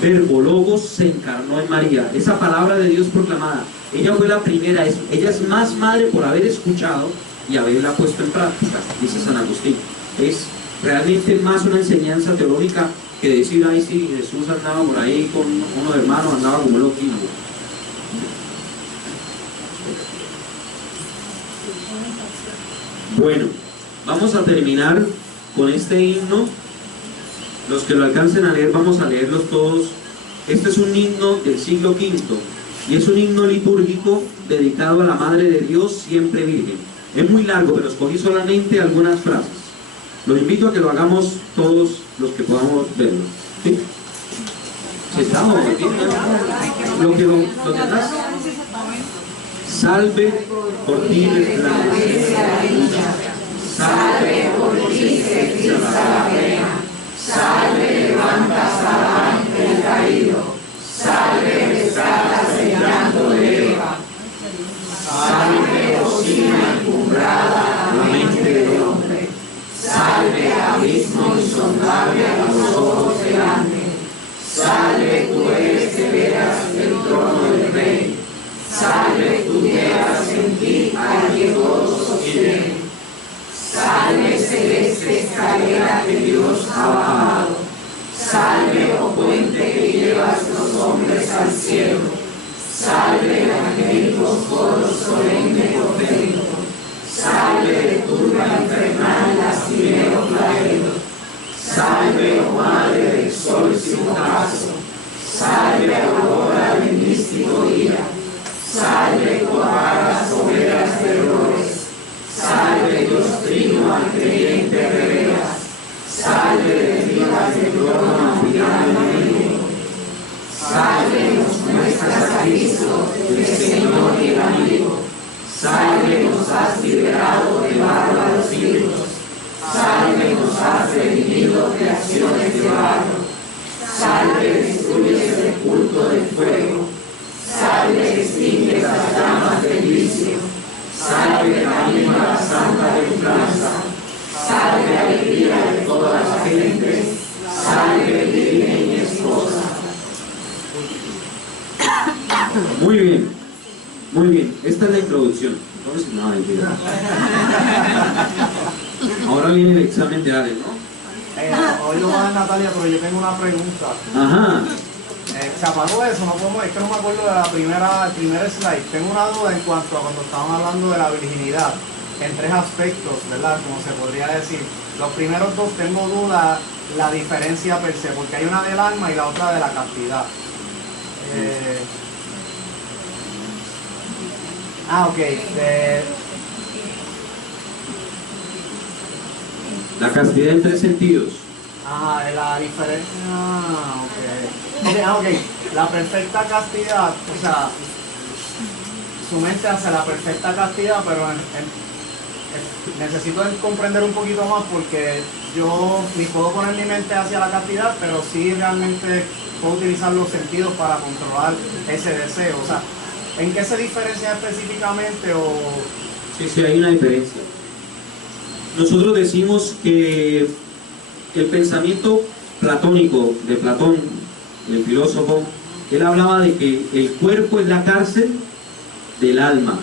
verbo logos se encarnó en María. Esa palabra de Dios proclamada, ella fue la primera, ella es más madre por haber escuchado y haberla puesto en práctica, dice San Agustín. Es realmente más una enseñanza teológica que decir, ay sí, Jesús andaba por ahí con unos hermanos, andaba como loquillo. Bueno, vamos a terminar con este himno. Los que lo alcancen a leer, vamos a leerlos todos. Este es un himno del siglo V y es un himno litúrgico dedicado a la Madre de Dios, siempre Virgen. Es muy largo, pero escogí solamente algunas frases. Los invito a que lo hagamos todos los que podamos verlo. ¿Sí? ¿Sentado? Lo que atrás. Salve por ti resplandece la dicha, salve por ti se friza la pena, salve levantas al ángel caído, salve rescatas el llanto de Eva, salve cocina encumbrada la mente del hombre, salve abismo insondable a los ojos del ángel, salve tú eres de veras el trono del rey, salve tú llevas en ti al que todo sostiene, salve celeste escalera que Dios ha bajado, salve oh puente que llevas los hombres al cielo, salve angélicos coros solemne portento, salve de turba infernal lastimero flagelo, salve oh madre del sol sin ocaso, salve aurora del místico día, salve tú apagas hogueras de errores, salve Dios trino al creyente revelas, salve derribas de trono al enemigo, salve nos muestras a Cristo, el Señor y el amigo, salve nos has liberado de bárbaros siglos, salve nos has redimido de acciones de barro, salve destruyes el culto del fuego, salve extingues las llamas del vicio, salve anima la santa templanza, salve alegría de todas las gentes, salve virgen y esposa. Muy bien, muy bien. Esta es la introducción. Entonces, no, mentira. Ahora viene el examen de Ale, ¿no? Hoy lo va a dar Natalia, pero yo tengo una pregunta. Ajá. Se apagó eso, no podemos, es que no me acuerdo de el primer slide. Tengo una duda en cuanto a cuando estaban hablando de la virginidad, en tres aspectos, ¿verdad? Como se podría decir. Los primeros dos tengo duda la diferencia per se, porque hay una del alma y la otra de la castidad. Ok. La castidad en tres sentidos. La diferencia. Ok. La perfecta castidad, o sea, su mente hace la perfecta castidad, pero necesito comprender un poquito más porque yo ni puedo poner mi mente hacia la castidad, pero sí realmente puedo utilizar los sentidos para controlar ese deseo. O sea, ¿en qué se diferencia específicamente? Sí, hay una diferencia. Nosotros decimos que el pensamiento platónico de Platón, el filósofo, él hablaba de que el cuerpo es la cárcel del alma.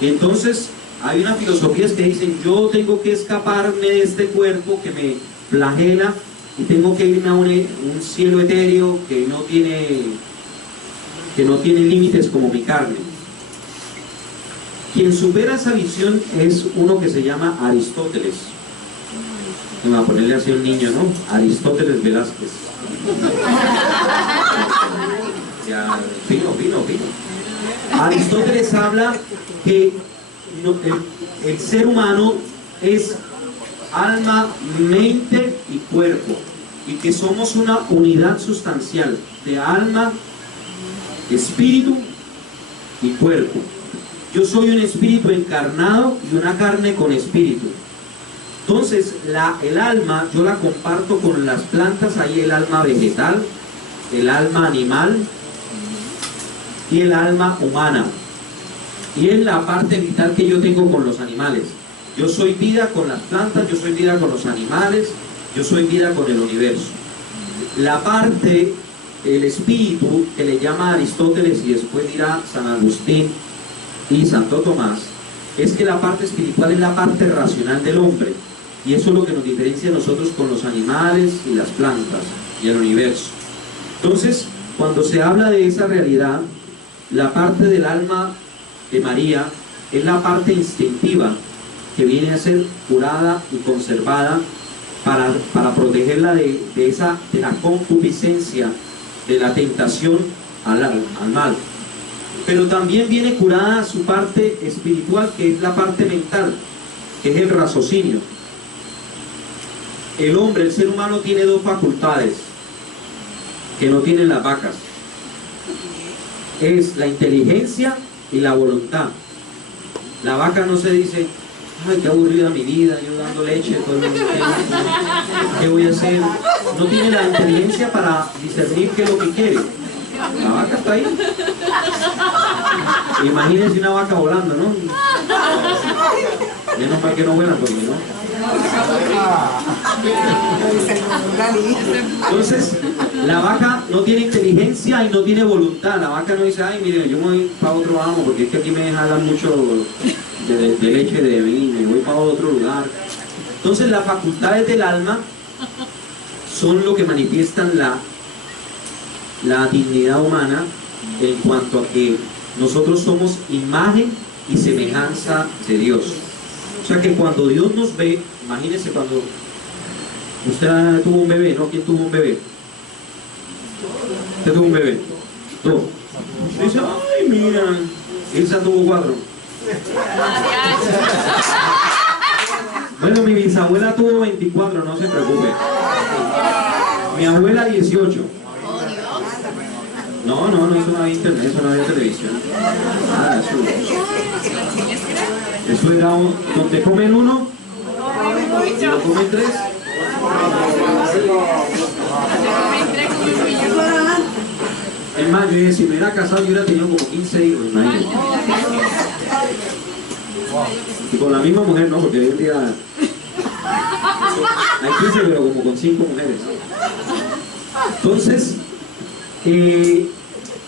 Entonces, hay unas filosofías que dicen, yo tengo que escaparme de este cuerpo que me flagela y tengo que irme a un cielo etéreo que no tiene límites como mi carne. Quien supera esa visión es uno que se llama Aristóteles. Me va a ponerle así a un niño, ¿no? Aristóteles Velázquez. Ya, fino. Aristóteles habla que el ser humano es alma, mente y cuerpo, y que somos una unidad sustancial de alma, espíritu y cuerpo. Yo soy un espíritu encarnado y una carne con espíritu. Entonces el alma yo la comparto con las plantas. Hay el alma vegetal, el alma animal y el alma humana, y es la parte vital que yo tengo con los animales. Yo soy vida con las plantas, yo soy vida con los animales, yo soy vida con el universo. La parte, el espíritu, que le llama Aristóteles y después dirá San Agustín y Santo Tomás, es que la parte espiritual es la parte racional del hombre, y eso es lo que nos diferencia a nosotros con los animales y las plantas y el universo. Entonces, cuando se habla de esa realidad, la parte del alma de María es la parte instintiva que viene a ser curada y conservada para protegerla de la concupiscencia, de la tentación al mal. Pero también viene curada su parte espiritual, que es la parte mental, que es el raciocinio. El hombre, el ser humano, tiene dos facultades que no tienen las vacas. Es la inteligencia y la voluntad. La vaca no se dice: ay, qué aburrida mi vida, yo dando leche todo el tiempo, ¿qué voy a hacer? No tiene la inteligencia para discernir qué es lo que quiere. La vaca está ahí. Imagínense una vaca volando, ¿no? Menos mal que no vuelan, porque no. Entonces, la vaca no tiene inteligencia y no tiene voluntad. La vaca no dice: ay, mire, yo me voy para otro amo, porque es que aquí me jalan mucho de leche de mí, me voy para otro lugar. Entonces, las facultades del alma son lo que manifiestan la dignidad humana, en cuanto a que nosotros somos imagen y semejanza de Dios. O sea que cuando Dios nos ve, imagínense cuando usted tuvo un bebé, ¿no? ¿Quién tuvo un bebé? ¿Usted tuvo un bebé? Dos. Dice: ay, mira, Elsa tuvo 4. Bueno, mi bisabuela tuvo 24, no se preocupe. Mi abuela 18. No, eso no había internet, eso no había televisión. Nada, eso era donde comen uno, y lo comen 3. Es más, yo dije, si me hubiera casado, yo hubiera tenido como 15 hijos, imagínate. Y con la misma mujer, no, porque hoy en día hay 15, pero como con 5 mujeres. Entonces,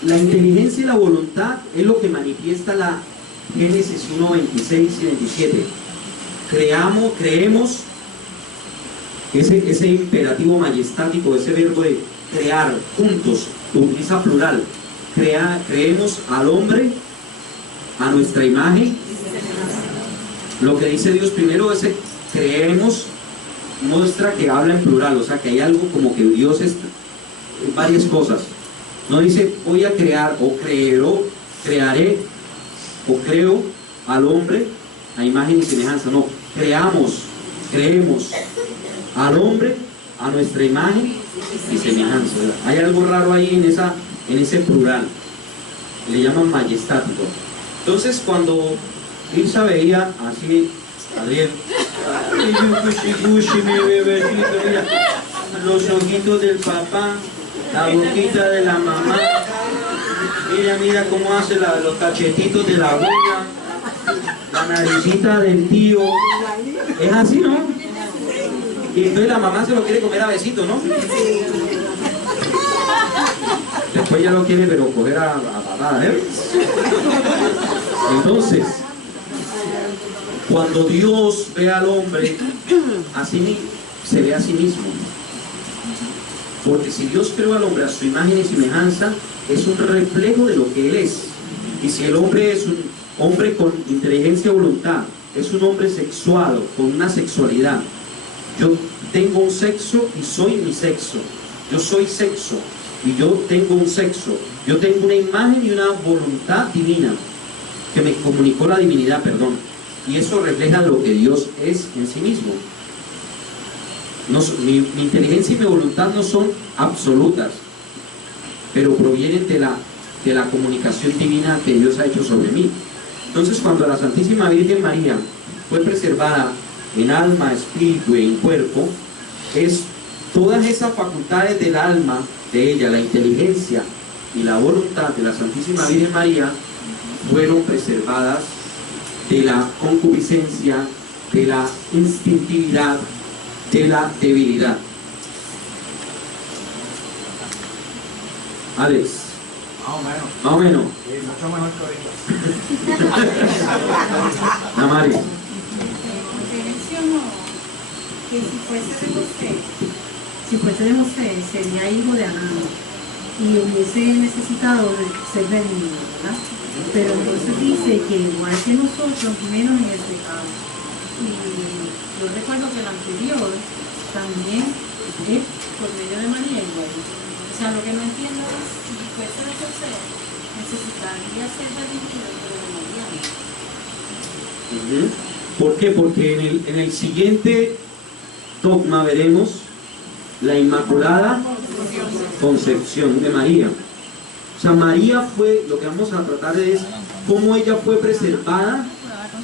la inteligencia y la voluntad es lo que manifiesta la Génesis 1, 26 y 27. Creemos, ese imperativo majestático, ese verbo de crear, juntos, utiliza plural. Creemos al hombre a nuestra imagen. Lo que dice Dios primero, ese creemos, muestra que habla en plural, o sea que hay algo como que Dios es varias cosas. No dice voy a crear o crearé o creo al hombre a imagen y semejanza. No, creemos al hombre a nuestra imagen y semejanza, ¿verdad? Hay algo raro ahí en ese plural, le llaman majestático. Entonces cuando Ilsa veía así, Adriel, mi bebecito, mira, los ojitos del papá, la boquita de la mamá, mira cómo hace los cachetitos de la abuela, la naricita del tío, es así, ¿no? Y entonces la mamá se lo quiere comer a besito, ¿no? Después ya lo quiere, pero coger a patadas, ¿eh? Entonces, cuando Dios ve al hombre, así se ve a sí mismo. Porque si Dios creó al hombre a su imagen y semejanza, es un reflejo de lo que Él es. Y si el hombre es un hombre con inteligencia y voluntad, es un hombre sexuado, con una sexualidad. Yo tengo un sexo y soy mi sexo. Yo soy sexo y yo tengo un sexo. Yo tengo una imagen y una voluntad divina que me comunicó la divinidad, perdón. Y eso refleja lo que Dios es en sí mismo. mi inteligencia y mi voluntad no son absolutas, pero provienen de la comunicación divina que Dios ha hecho sobre mí. Entonces, cuando la Santísima Virgen María fue preservada en alma, espíritu y en cuerpo, es todas esas facultades del alma de ella, la inteligencia y la voluntad de la Santísima Virgen María, fueron preservadas de la concupiscencia, de la instintividad, de la debilidad. Alex, más o menos. Sí, mucho mejor que ahorita. Namari. Usted mencionó que si fuese de José, sería hijo de Adán y hubiese necesitado de ser redimido, ¿verdad? Pero entonces dice que igual que nosotros, menos en el pecado. Y yo recuerdo que el anterior también es por medio de María igual. O sea, lo que no entiendo es si fuese de José, necesitaría ser redimido pero de María. ¿Por qué? Porque en el siguiente dogma veremos la Inmaculada Concepción de María. O sea, María fue, lo que vamos a tratar es cómo ella fue preservada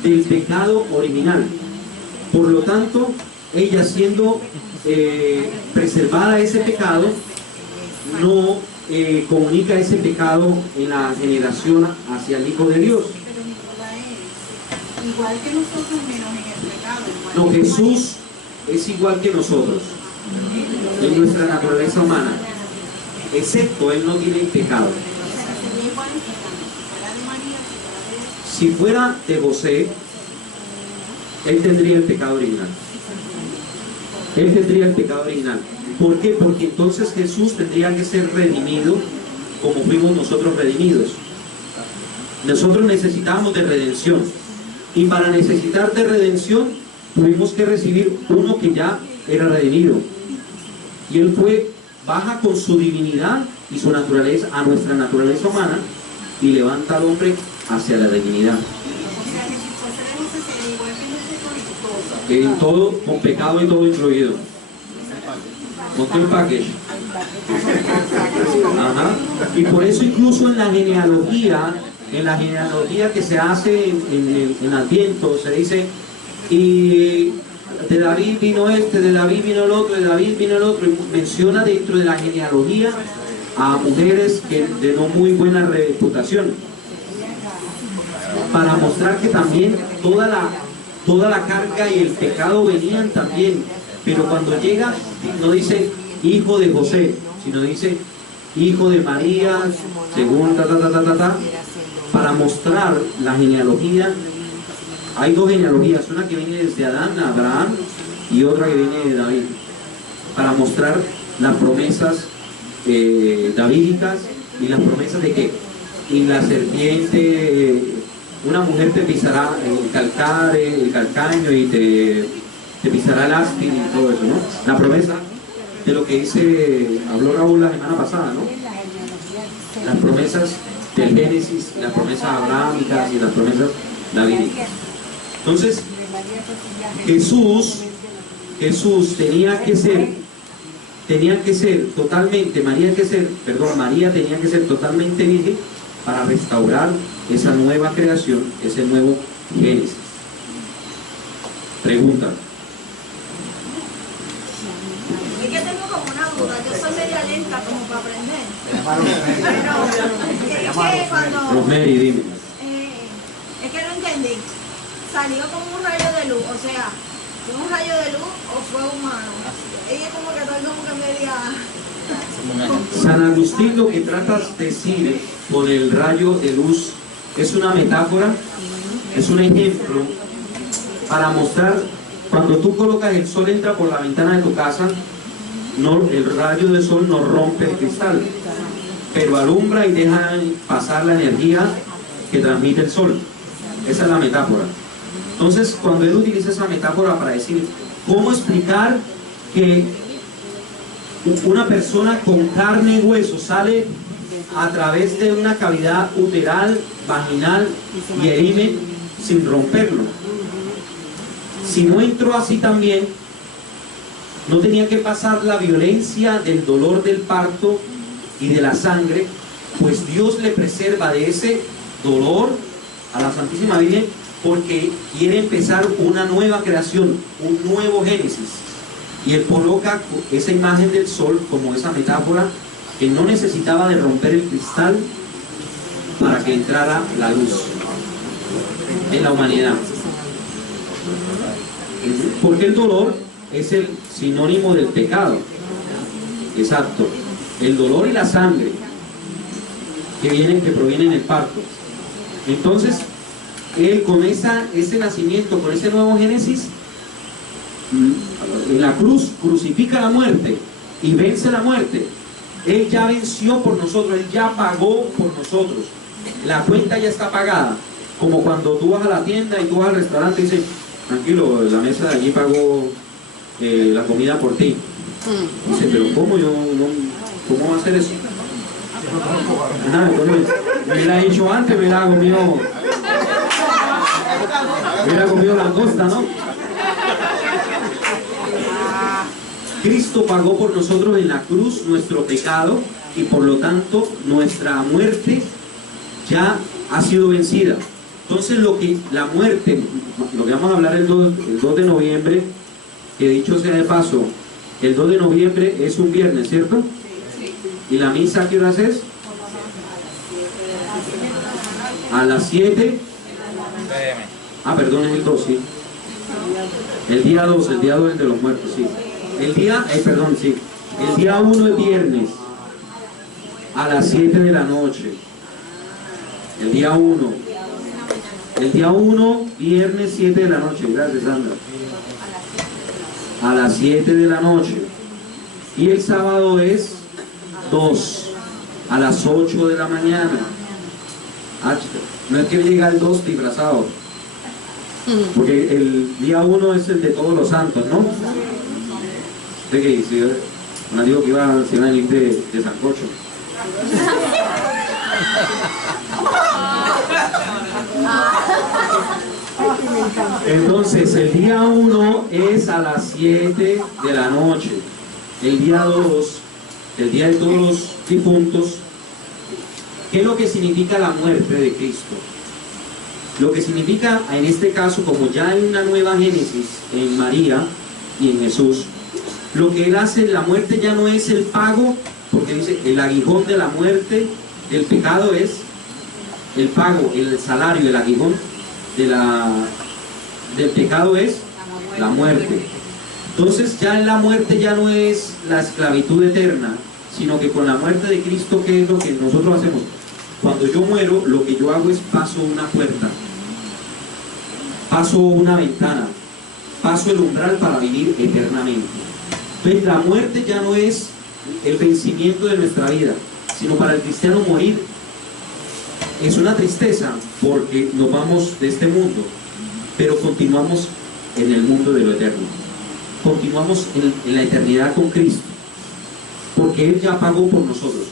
del pecado original. Por lo tanto, ella siendo preservada de ese pecado, no comunica ese pecado en la generación hacia el Hijo de Dios. Pero Nicolás es igual que nosotros, menos en el pecado. No, Jesús es igual que nosotros en nuestra naturaleza humana, excepto Él no tiene pecado. Si fuera de José, Él tendría el pecado original. Él tendría el pecado original. ¿Por qué? Porque entonces Jesús tendría que ser redimido como fuimos nosotros redimidos. Nosotros necesitábamos de redención. Y para necesitar de redención, tuvimos que recibir uno que ya era redimido. Y Él baja con su divinidad y su naturaleza a nuestra naturaleza humana y levanta al hombre hacia la divinidad. En todo, con pecado y todo incluido. Con todo el package. Ajá. Y por eso incluso en la genealogía que se hace en Adviento, se dice, y de David vino este, de David vino el otro, de David vino el otro, y menciona dentro de la genealogía a mujeres de no muy buena reputación, para mostrar que también toda la carga y el pecado venían también, pero cuando llega no dice hijo de José, sino dice hijo de María, según para mostrar la genealogía. Hay dos genealogías, una que viene desde Adán a Abraham y otra que viene de David, para mostrar las promesas davídicas y las promesas de que y la serpiente, una mujer te pisará el calcaño y te pisará el áspid y todo eso, ¿no? La promesa de lo que habló Raúl la semana pasada, ¿no? Las promesas del Génesis, las promesas abrahámicas y las promesas davídicas. Entonces, Jesús tenía que ser totalmente, María tenía que ser totalmente virgen para restaurar esa nueva creación, ese nuevo Génesis. Pregunta. Es que tengo como una duda, yo soy media lenta como para aprender. Pero es que cuando... Rosemary, dime. Es que no entendí. Salió como un rayo de luz, o sea, ¿fue un rayo de luz o fue humano? Ella como que todo como que media... San Agustín lo que trata de decir con el rayo de luz es una metáfora, es un ejemplo para mostrar, cuando tú colocas el sol entra por la ventana de tu casa, el rayo del sol no rompe el cristal, pero alumbra y deja pasar la energía que transmite el sol. Esa es la metáfora. Entonces, cuando él utiliza esa metáfora para decir cómo explicar que una persona con carne y hueso sale a través de una cavidad uteral, vaginal y erime sin romperlo. Si no entró así también, no tenía que pasar la violencia del dolor del parto y de la sangre, pues Dios le preserva de ese dolor a la Santísima Virgen porque quiere empezar una nueva creación, un nuevo Génesis. Y él coloca esa imagen del sol como esa metáfora que no necesitaba de romper el cristal para que entrara la luz en la humanidad. Porque el dolor es el sinónimo del pecado. Exacto. El dolor y la sangre que provienen del parto. Entonces, él con ese nacimiento, con ese nuevo Génesis, en la cruz crucifica la muerte y vence la muerte. Él ya venció por nosotros, Él ya pagó por nosotros. La cuenta ya está pagada. Como cuando tú vas a la tienda y tú vas al restaurante y dices, tranquilo, la mesa de allí pagó la comida por ti. Dice, pero ¿cómo cómo va a hacer eso? Nada, entonces, me hubiera hecho antes, me hubiera comido langosta, ¿no? Cristo pagó por nosotros en la cruz nuestro pecado y por lo tanto nuestra muerte ya ha sido vencida. Entonces la muerte, lo que vamos a hablar el 2 de noviembre, que dicho sea de paso, el 2 de noviembre es un viernes, ¿cierto? ¿Y la misa qué horas es? A las 7. Ah, perdón, es el 2, sí. El día 2 es de los muertos, sí. El día 1 es viernes, a las 7 de la noche. El día 1, viernes 7 de la noche, gracias Sandra. A las 7 de la noche. Y el sábado es 2, a las 8 de la mañana. No es que llega el 2 disfrazado, porque el día 1 es el de todos los santos, ¿no? ¿De qué dice? Me dijo que se iba a venir de sancocho. Entonces, el día 1 es a las 7 de la noche. El día 2, el día de todos los difuntos. ¿Qué es lo que significa la muerte de Cristo? Lo que significa, en este caso, como ya hay una nueva Génesis en María y en Jesús, lo que Él hace, la muerte ya no es el pago, porque dice, el aguijón de la muerte, del pecado es el pago, el salario, el aguijón del pecado es la muerte. Entonces ya la muerte ya no es la esclavitud eterna, sino que con la muerte de Cristo, ¿qué es lo que nosotros hacemos? Cuando yo muero, lo que yo hago es paso una puerta, paso una ventana, paso el umbral para vivir eternamente. Entonces la muerte ya no es el vencimiento de nuestra vida, sino para el cristiano morir es una tristeza porque nos vamos de este mundo, pero continuamos en el mundo de lo eterno, continuamos en la eternidad con Cristo, porque Él ya pagó por nosotros.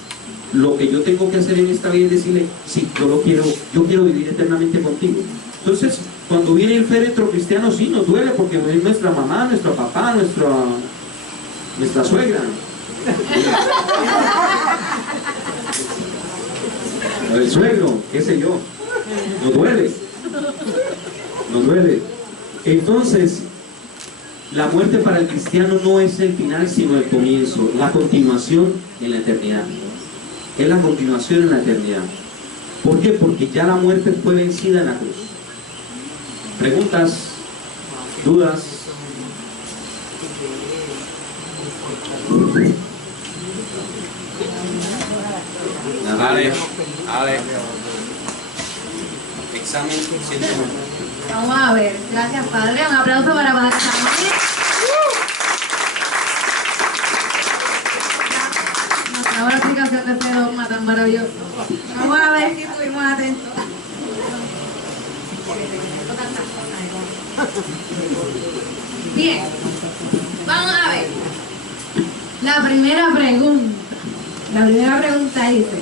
Lo que yo tengo que hacer en esta vida es decirle, sí, yo quiero vivir eternamente contigo. Entonces, cuando viene el féretro cristiano, sí, nos duele porque es nuestra mamá, nuestro papá, nuestra suegra. O el suegro, qué sé yo. Nos duele. Entonces, la muerte para el cristiano no es el final, sino el comienzo, la continuación en la eternidad. Es la continuación en la eternidad. ¿Por qué? Porque ya la muerte fue vencida en la cruz. ¿Preguntas? ¿Dudas? Ale. Examen 101. Vamos a ver, gracias Padre, un aplauso para Padre Samuel. Nos trajo la explicación de ese dogma tan maravilloso. Vamos a ver si estuvimos atentos. Bien, vamos a ver. La primera pregunta dice: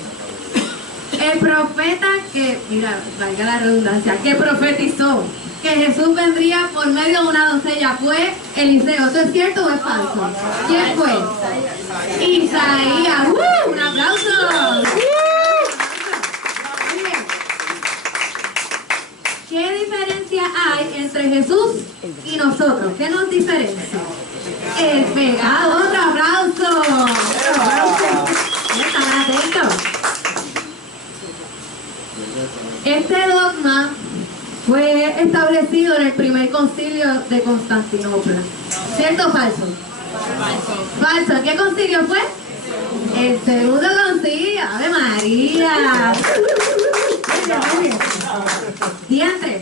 el profeta que, mira, valga la redundancia, que profetizó que Jesús vendría por medio de una doncella fue Eliseo. ¿Esto es cierto o es falso? ¿Quién fue? Isaías. ¡Un aplauso! Muy bien. ¿Qué diferencia hay entre Jesús y nosotros? ¿Qué nos diferencia? El pecado. ¡Otro aplauso! ¡Otro aplauso! ¿Están atentos? Este dogma fue establecido en el primer concilio de Constantinopla. ¿Cierto o falso? Falso. ¿Qué concilio fue? El segundo concilio. ¡Ave María! Muy bien. Diantre.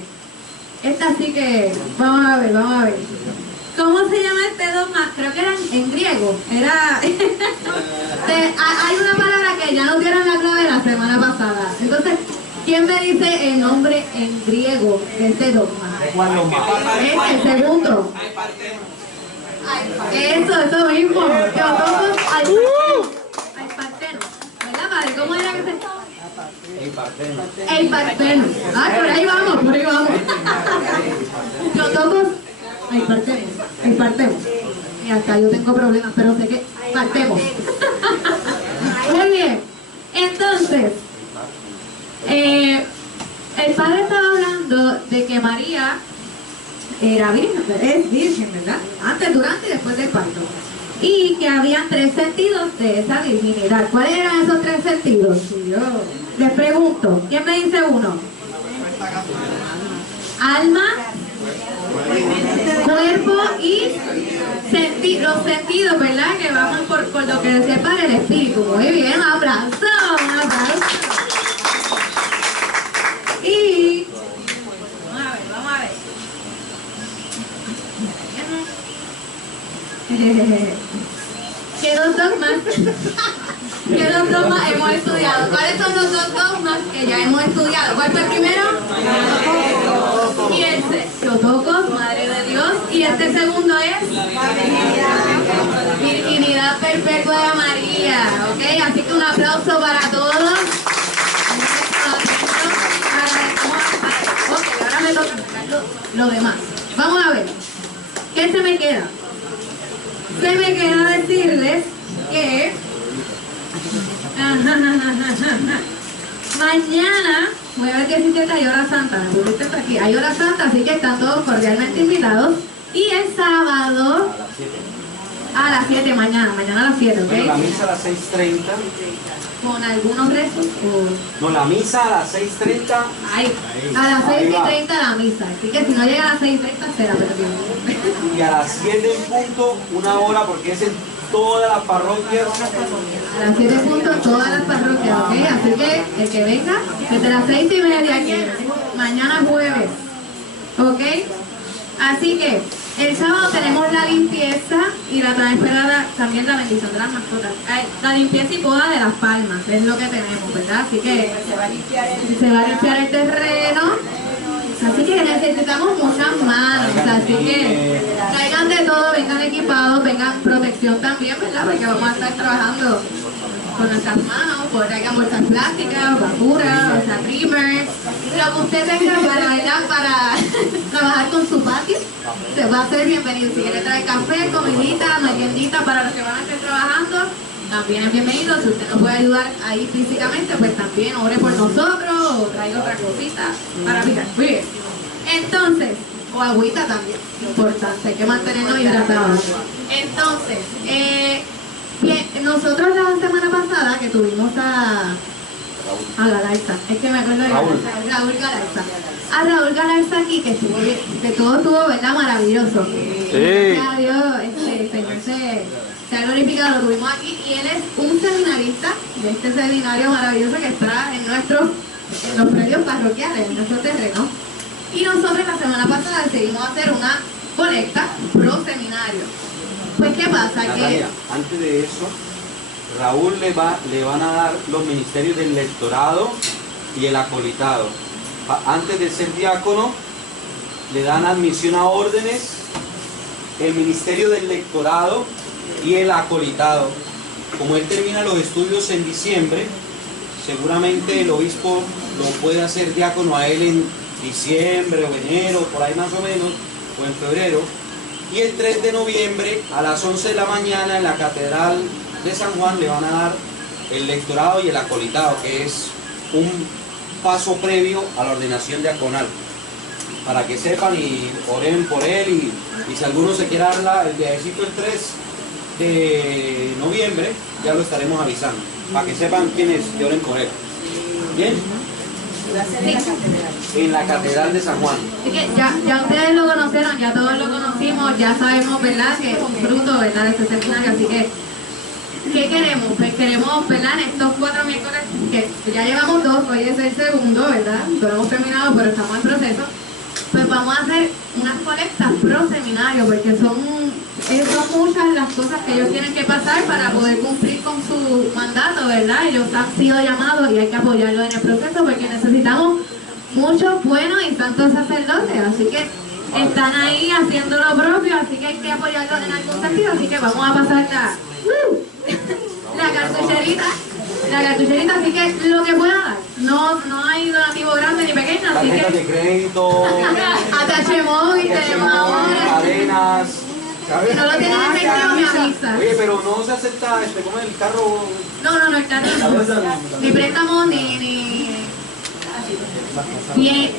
Esta sí que... Vamos a ver. ¿Cómo se llama este dogma? Creo que era en griego. Era... hay una palabra que ya nos dieron la clave la semana pasada. Entonces, ¿quién me dice el nombre en griego de este dogma? El segundo. Eso mismo. Teotokos al Parteno. ¿Verdad, padre? ¿Cómo era que se estaba? El Parteno. Ah, por ahí vamos. Teotokos al Parteno. Y hasta yo tengo problemas, pero sé que partemos. Muy bien. Entonces, el padre estaba hablando de que María era virgen, es virgen, ¿verdad? Antes, durante y después del parto. Y que habían 3 sentidos de esa virginidad. ¿Cuáles eran esos 3 sentidos? Yo les pregunto, ¿quién me dice uno? Alma, cuerpo y los sentidos, ¿verdad? Que vamos por lo que decía el padre, el espíritu. Muy bien, un aplauso. Y vamos a ver. ¿Qué dos dogmas hemos estudiado? ¿Cuáles son los 2 dogmas que ya hemos estudiado? ¿Cuál fue el primero? Y el Teotokos, Madre de Dios. Y este segundo es Virginidad Perpetua de María. ¿Ok? Así que un aplauso para todos. Ok, ahora me toca sacar lo demás. Vamos a ver. ¿Qué se me queda? Se me queda decirles que mañana, jueves 17, hay hora santa. Me pusiste hasta aquí. Hay hora santa, así que están todos cordialmente invitados. Y el sábado a las 7, mañana a las 7, ¿ok? Bueno, la misa a las 6:30. Con algunos rezos. No, la misa a las 6:30. A las 6:30 la misa. Así que si no llega a las 6:30 será perdido. Y a las 7 en punto, 1 hora, porque es en todas las parroquias. A las 7 puntos todas las parroquias, ¿ok? Así que el que venga desde las 6:30 aquí, mañana jueves, ¿ok? Así que el sábado tenemos la limpieza y la tan esperada también la bendición de las mascotas. La limpieza y poda de las palmas, es lo que tenemos, ¿verdad? Así que se va a limpiar el terreno. Así que necesitamos muchas manos, así que traigan de todo, vengan equipados, vengan protección también, ¿verdad? Porque vamos a estar trabajando con nuestras manos, pues traigan bolsas plásticas, basura, o sea, trimmers, lo que usted tenga para trabajar con su patio, se va a ser bienvenido. Si quiere traer café, comidita, meriendita para los que van a estar trabajando, también es bienvenido. Si usted nos puede ayudar ahí físicamente, pues también ore por nosotros o traiga otra cosita para picar. Muy bien. Entonces, o agüita también, importante, hay que mantenernos hidratados. Entonces, bien, nosotros la semana pasada que tuvimos a Galarza, es que me acuerdo de Raúl Galarza. A Raúl Galarza aquí, que todo estuvo, ¿verdad? Maravilloso. Gracias a Dios, el Señor se ha glorificado, lo tuvimos aquí, y él es un seminarista de este seminario maravilloso que está en los predios parroquiales, en nuestro terreno. Y nosotros la semana pasada decidimos hacer una colecta pro seminario. Pues ¿qué pasa? Natalia, antes de eso, Raúl le van a dar los ministerios del lectorado y el acolitado. Antes de ser diácono, le dan admisión a órdenes, el ministerio del lectorado y el acolitado. Como él termina los estudios en diciembre, seguramente el obispo lo puede hacer diácono a él diciembre o enero, por ahí más o menos, o en febrero. Y el 3 de noviembre a las 11 de la mañana en la Catedral de San Juan le van a dar el lectorado y el acolitado, que es un paso previo a la ordenación diaconal, para que sepan y oren por él, y si alguno se quiere dar el viajecito el 3 de noviembre, ya lo estaremos avisando, para que sepan quiénes y oren por él. ¿Bien? En la Catedral de San Juan. Así que ya ustedes lo conocieron, ya todos lo conocimos, ya sabemos, ¿verdad?, que es un fruto, ¿verdad?, de este seminario. Así que, ¿qué queremos? Pues queremos, ¿verdad?, en estos 4 miércoles, que ya llevamos 2, hoy es el segundo, ¿verdad?, no hemos terminado, pero estamos en proceso. Pues vamos a hacer unas colectas pro seminario, porque son muchas las cosas que ellos tienen que pasar para poder cumplir con su mandato, ¿verdad? Ellos han sido llamados y hay que apoyarlos en el proceso, porque necesitamos muchos buenos y santos sacerdotes, así que están ahí haciendo lo propio, así que hay que apoyarlos en algún sentido. Así que vamos a pasar la cartucherita, así que lo que pueda dar, no hay donativo grande ni pequeño, así Tarjetas que de crédito, atache móvil, tenemos ahora. cadenas. Si no lo tienen efectivo, me avisa. Oye, pero no se acepta, ¿cómo es el carro? No, el carro no. Ni préstamo, ni bien.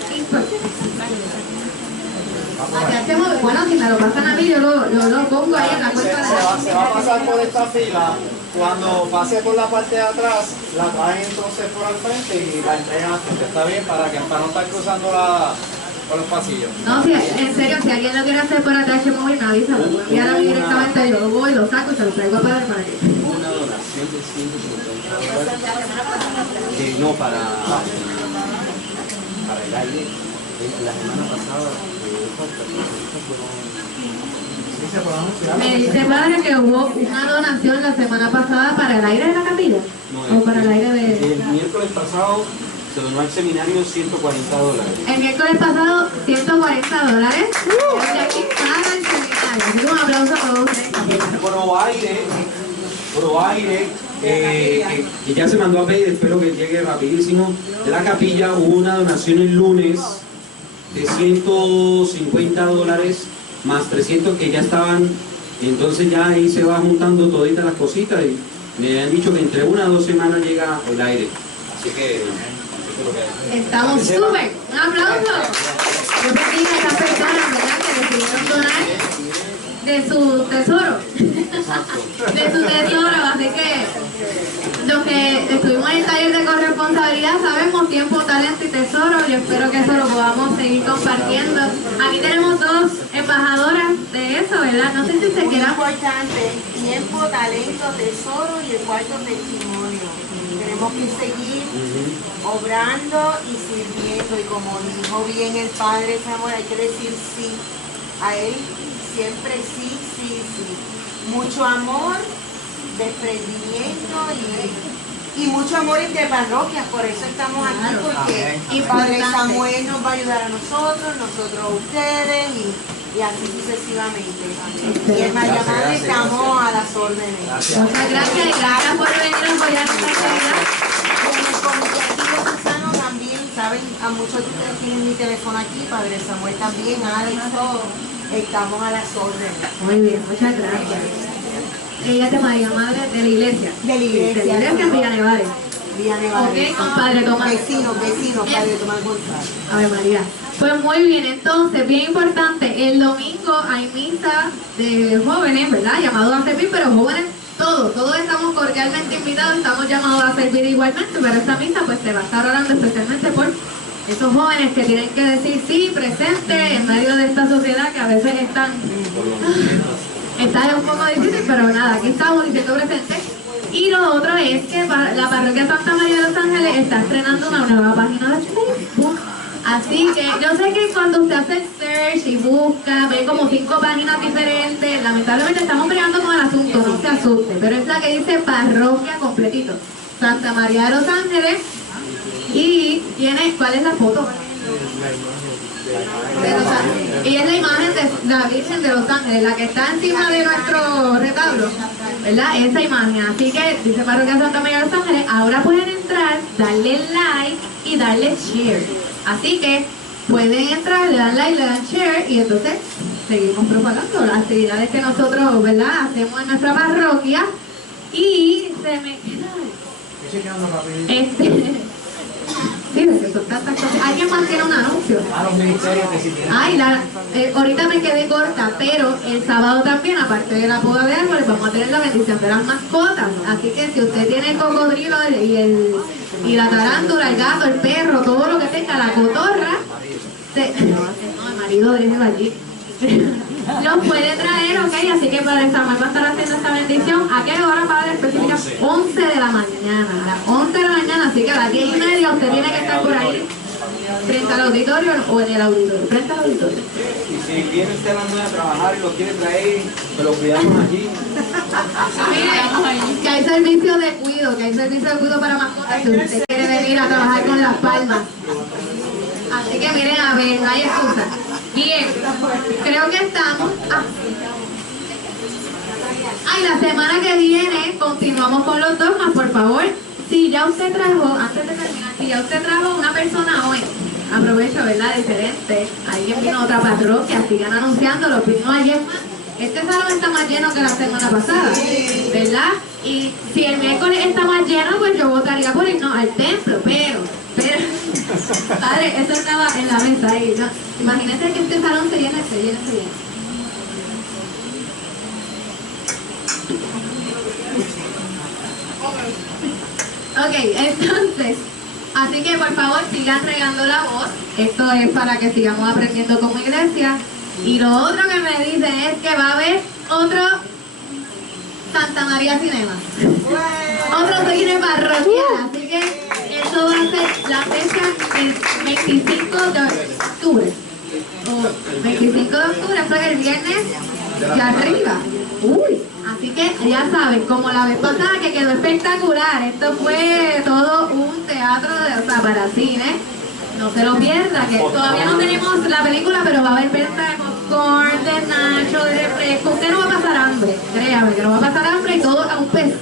Bueno, si me lo pasan a mí, yo lo pongo ahí en la cuenta de Se va a pasar por esta fila. Cuando pase por la parte de atrás, la traen entonces por al frente y la entregan al frente. Está bien para no estar cruzando por los pasillos. No, si, en serio, si alguien lo quiere hacer por atrás, que móvil, me avisa. Lo puedo enviar a mí directamente, yo lo voy, lo saco y se lo traigo a padre para que. Una donación de $150. No, para el aire. La semana pasada, Me dice padre que hubo una donación la semana pasada para el aire de la capilla. O para el aire de. El miércoles pasado se donó al seminario $140. El miércoles pasado, $140. Y aquí para el seminario. Así que un aplauso a todos ustedes. Proaire, que ya se mandó a pedir, espero que llegue rapidísimo. De la capilla hubo una donación el lunes de $150 más 300 que ya estaban, entonces ya ahí se va juntando toditas las cositas y me han dicho que entre 1 a 2 semanas llega el aire, así que eso es lo que hay. Estamos súper. Un aplauso. Yo bendiga a esas personas, ¿verdad?, que decidieron donar de su tesoro. De su tesoro, así que los que estuvimos en el taller de corresponsabilidad sabemos tiempo, talento y tesoro. Yo espero que eso lo podamos seguir compartiendo. Aquí tenemos 2 embajadoras de eso, ¿verdad? No sé si se Muy quieran. importante, tiempo, talento, tesoro y el cuarto testimonio. Tenemos que seguir obrando y sirviendo, y como dijo bien el Padre Samuel, hay que decir sí a él, siempre sí. Mucho amor, desprendimiento y mucho amor entre parroquias. Por eso estamos aquí, porque el Padre Samuel nos va a ayudar a nosotros a ustedes y así sucesivamente. Y en María Madre estamos a las órdenes. Muchas gracias y gracias por venir a apoyar nuestra actividad. En el comité activo Susano también, saben, a muchos de ustedes tienen mi teléfono aquí, Padre Samuel también, Alex, todos, estamos a las órdenes. Muy bien, muchas gracias. Ella es María Madre de la iglesia. De la iglesia. en Villa Nevares. Ok, con Padre Tomás. Vecino, Padre Tomás González. A ver, María. Pues muy bien, entonces, bien importante, el domingo hay misa de jóvenes, ¿verdad? Llamados a servir, pero jóvenes todos estamos cordialmente invitados, estamos llamados a servir igualmente, pero esta misa pues se va a estar orando especialmente por esos jóvenes que tienen que decir sí, presente, en medio de esta sociedad que a veces está un poco difícil, pero nada, aquí estamos diciendo presente. Y lo otro es que la parroquia Santa María de los Ángeles está estrenando una nueva página de Facebook. Así que yo sé que cuando usted hace el search y busca, ve como 5 páginas diferentes, lamentablemente estamos peleando con el asunto, no se asuste, pero es la que dice parroquia completito, Santa María de los Ángeles, y tiene, ¿cuál es la foto? De los ángeles. Y es la imagen de la Virgen de los Ángeles, la que está encima de nuestro retablo, ¿verdad? Esa imagen. Así que dice Parroquia Santa María de los Ángeles. Ahora pueden entrar, darle like y darle share. Así que pueden entrar, le dan like, le dan share y entonces seguimos propagando las actividades que nosotros, ¿verdad?, hacemos en nuestra parroquia. Y se me queda... Sí, porque son tantas cosas. ¿Alguien más tiene un anuncio? A los ministerios que sí tienen. Ay, ahorita me quedé corta, pero el sábado también, aparte de la poda de árboles, vamos a tener la bendición de las mascotas. Así que si usted tiene el cocodrilo y la tarántula, el gato, el perro, todo lo que tenga, la cotorra, no, el marido déjelo allí. Los puede traer, ok, así que para el Samuel va a estar haciendo esta bendición. ¿A qué hora, padre? Específica 11 de la mañana, a las 11 de la mañana, así que a las 10:30 usted tiene que estar por ahí, frente al auditorio o en el auditorio, frente al auditorio. Y si viene usted a las 9 a trabajar y lo quiere traer, se lo cuidamos allí. Mire, que hay servicio de cuido, para mascotas, si usted quiere venir a trabajar con las palmas. Así que miren, a ver, no hay excusa. Bien, creo que estamos... Ay, la semana que viene continuamos con los dogmas, por favor. Si ya usted trajo, antes de terminar, si ya usted trajo una persona hoy, aprovecho, ¿verdad?, diferente. Alguien vino a otra parroquia, sigan anunciándolo, vino ayer más. Este salón está más lleno que la semana pasada, ¿verdad? Y si el miércoles está más lleno, pues yo votaría por irnos al templo, pero, padre, eso estaba en la mesa ahí, ¿no? Imagínate que este salón se llena. Ok, entonces, así que por favor sigan regando la voz. Esto es para que sigamos aprendiendo como iglesia. Y lo otro que me dicen es que va a haber otro Santa María Cinema. Otro cine parroquial. Así que eso va a ser la fecha el 25 de octubre. O 25 de octubre, eso es el viernes de arriba. Uy, así que ya saben, como la vez pasada que quedó espectacular. Esto fue todo un teatro para cine. No se lo pierda, que todavía no tenemos la película, pero va a haber venta de popcorn, de nacho, de refresco. Usted no va a pasar hambre, créame que no va a pasar hambre y todo a un pesito.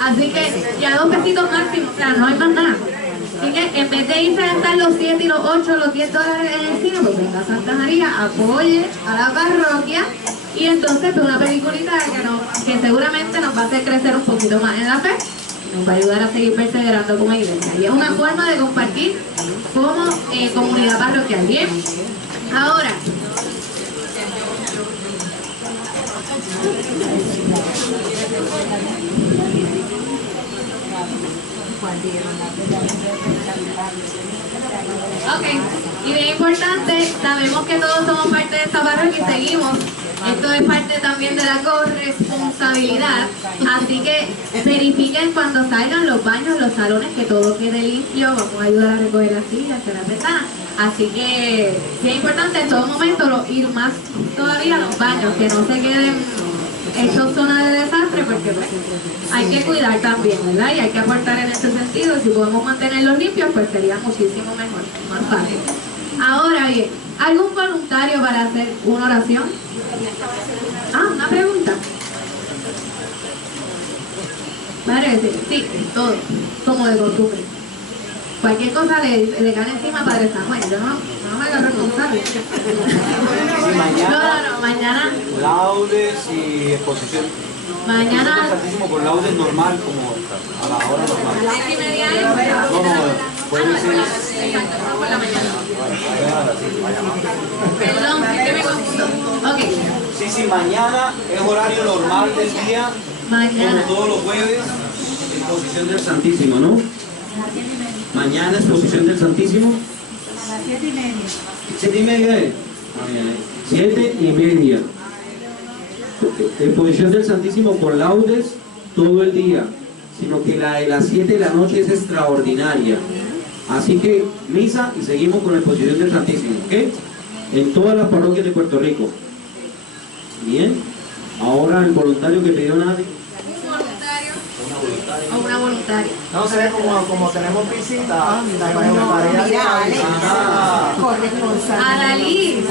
Así que ya 2 pesitos máximo, o sea, no hay más nada. Así que en vez de irse a gastar los 7 y los 8, los $10 en el cine, pues venga a Santa María, apoye a la parroquia y entonces ve una peliculita que seguramente nos va a hacer crecer un poquito más en la fe. Nos va a ayudar a seguir perseverando como iglesia. Y es una forma de compartir como comunidad parroquial. Bien, ahora ok, y bien importante, sabemos que todos somos parte de esta parroquia y seguimos. Esto es parte también de la corresponsabilidad, así que verifiquen cuando salgan los baños, los salones, que todo quede limpio. Vamos a ayudar a recoger las sillas, hacer las ventanas. Así que sí es importante en todo momento ir más todavía a los baños, que no se queden hechos zona de desastre, porque pues, hay que cuidar también, ¿verdad? Y hay que aportar en ese sentido. Si podemos mantenerlos limpios, pues sería muchísimo mejor, más fácil. Ahora bien, ¿algún voluntario para hacer una oración? Una pregunta. Padre, sí, todo, como de costumbre. Cualquier cosa le cae encima, Padre Samuel. Yo no me hago responsable. No, mañana. Laudes y exposición. Mañana. Santísimo con laudes normal, como a la hora normal. ¿A las 6:30? No, puede ser. Por la mañana. Perdón, es que me confundo. Ok. Sí, mañana es horario normal del día. Mañana. Como todos los jueves. Exposición del Santísimo, ¿no? Mañana exposición del Santísimo. A las 7:30. 7:30 es. 7:30. Exposición del Santísimo con laudes todo el día, sino que la de las 7 de la noche es extraordinaria. Así que misa y seguimos con la exposición del Santísimo, ¿ok? En todas las parroquias de Puerto Rico. Bien. Ahora el voluntario que pidió nadie. Un voluntario o una voluntaria. secretaria. No sé, como tenemos visita, me gustaría que Mira, Alex, Ah. corresponsal. Adalí.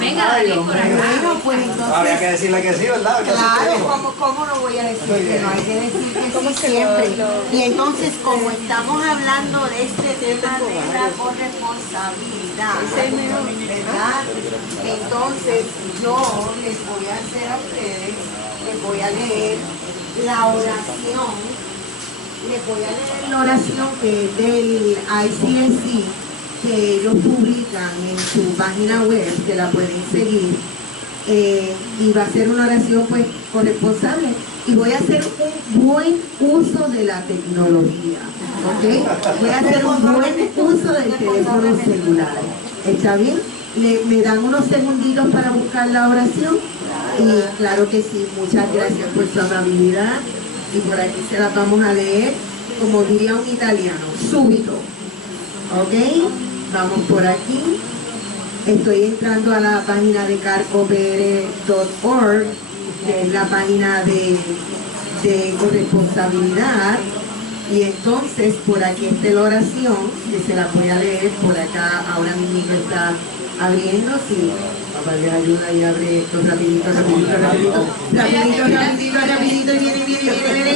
Venga, Adalí, por acá. Bueno, pues Habría entonces, que decirle que sí, ¿verdad? Que sí te claro, digo. ¿cómo no voy a decir que no? Hay que decir que sí siempre. Y entonces, como estamos hablando de este tema de la corresponsabilidad, ¿verdad? Entonces, yo les voy a hacer a ustedes, les voy a leer la oración, la oración que es del ICSC, que ellos publican en su página web, que la pueden seguir, y va a ser una oración pues corresponsable, y voy a hacer un buen uso de la tecnología, ¿ok? Voy a hacer un buen uso del teléfono celular, ¿está bien? Me dan unos segunditos para buscar la oración, y claro que sí, muchas gracias por su amabilidad, y por aquí se la vamos a leer, como diría un italiano, súbito, ¿ok? Vamos por aquí. Estoy entrando a la página de carcopr.org, que es la página de corresponsabilidad, y entonces por aquí está la oración, que se la voy a leer por acá, ahora mismo está abriendo, sí, papá le ayuda y abre esto rapidito, y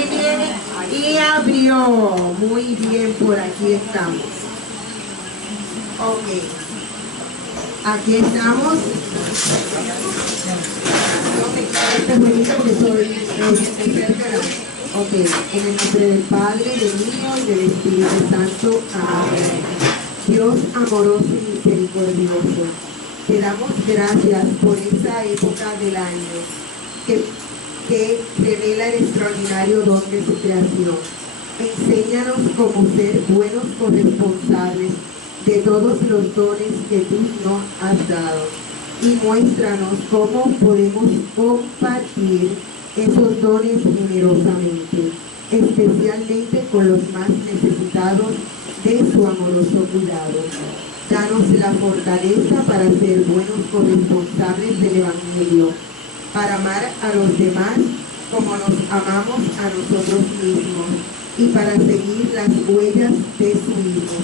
viene, y abrió, muy bien, por aquí estamos. Ok. Aquí estamos. Ok, en el nombre del Padre, del Hijo y del Espíritu Santo. Amén. Dios amoroso y misericordioso, te damos gracias por esta época del año que revela el extraordinario don de su creación. Enséñanos cómo ser buenos corresponsables de todos los dones que tú nos has dado, y muéstranos cómo podemos compartir esos dones generosamente, especialmente con los más necesitados de su amoroso cuidado. Danos la fortaleza para ser buenos corresponsables del Evangelio, para amar a los demás como nos amamos a nosotros mismos, y para seguir las huellas de su Hijo,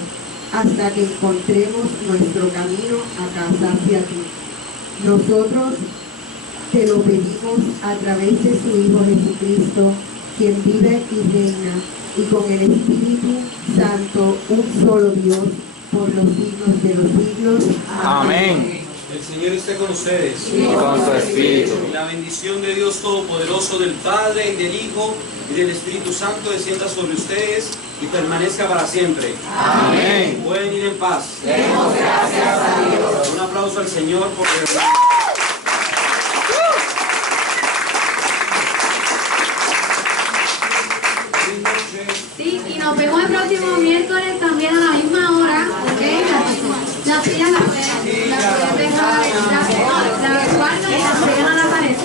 hasta que encontremos nuestro camino a casa hacia ti. Nosotros te lo pedimos a través de su Hijo Jesucristo, quien vive y reina, y con el Espíritu Santo, un solo Dios, por los siglos de los siglos. Amén. El Señor esté con ustedes. Y con su espíritu. Y la bendición de Dios Todopoderoso, del Padre, y del Hijo, y del Espíritu Santo descienda sobre ustedes y permanezca para siempre. Amén. Pueden ir en paz. Demos gracias a Dios. Un aplauso al Señor porque Sí, y nos vemos el próximo miércoles también a la misma hora, ¿ok? Las sillas las pueden dejar, las guardan y las pegan a la pared.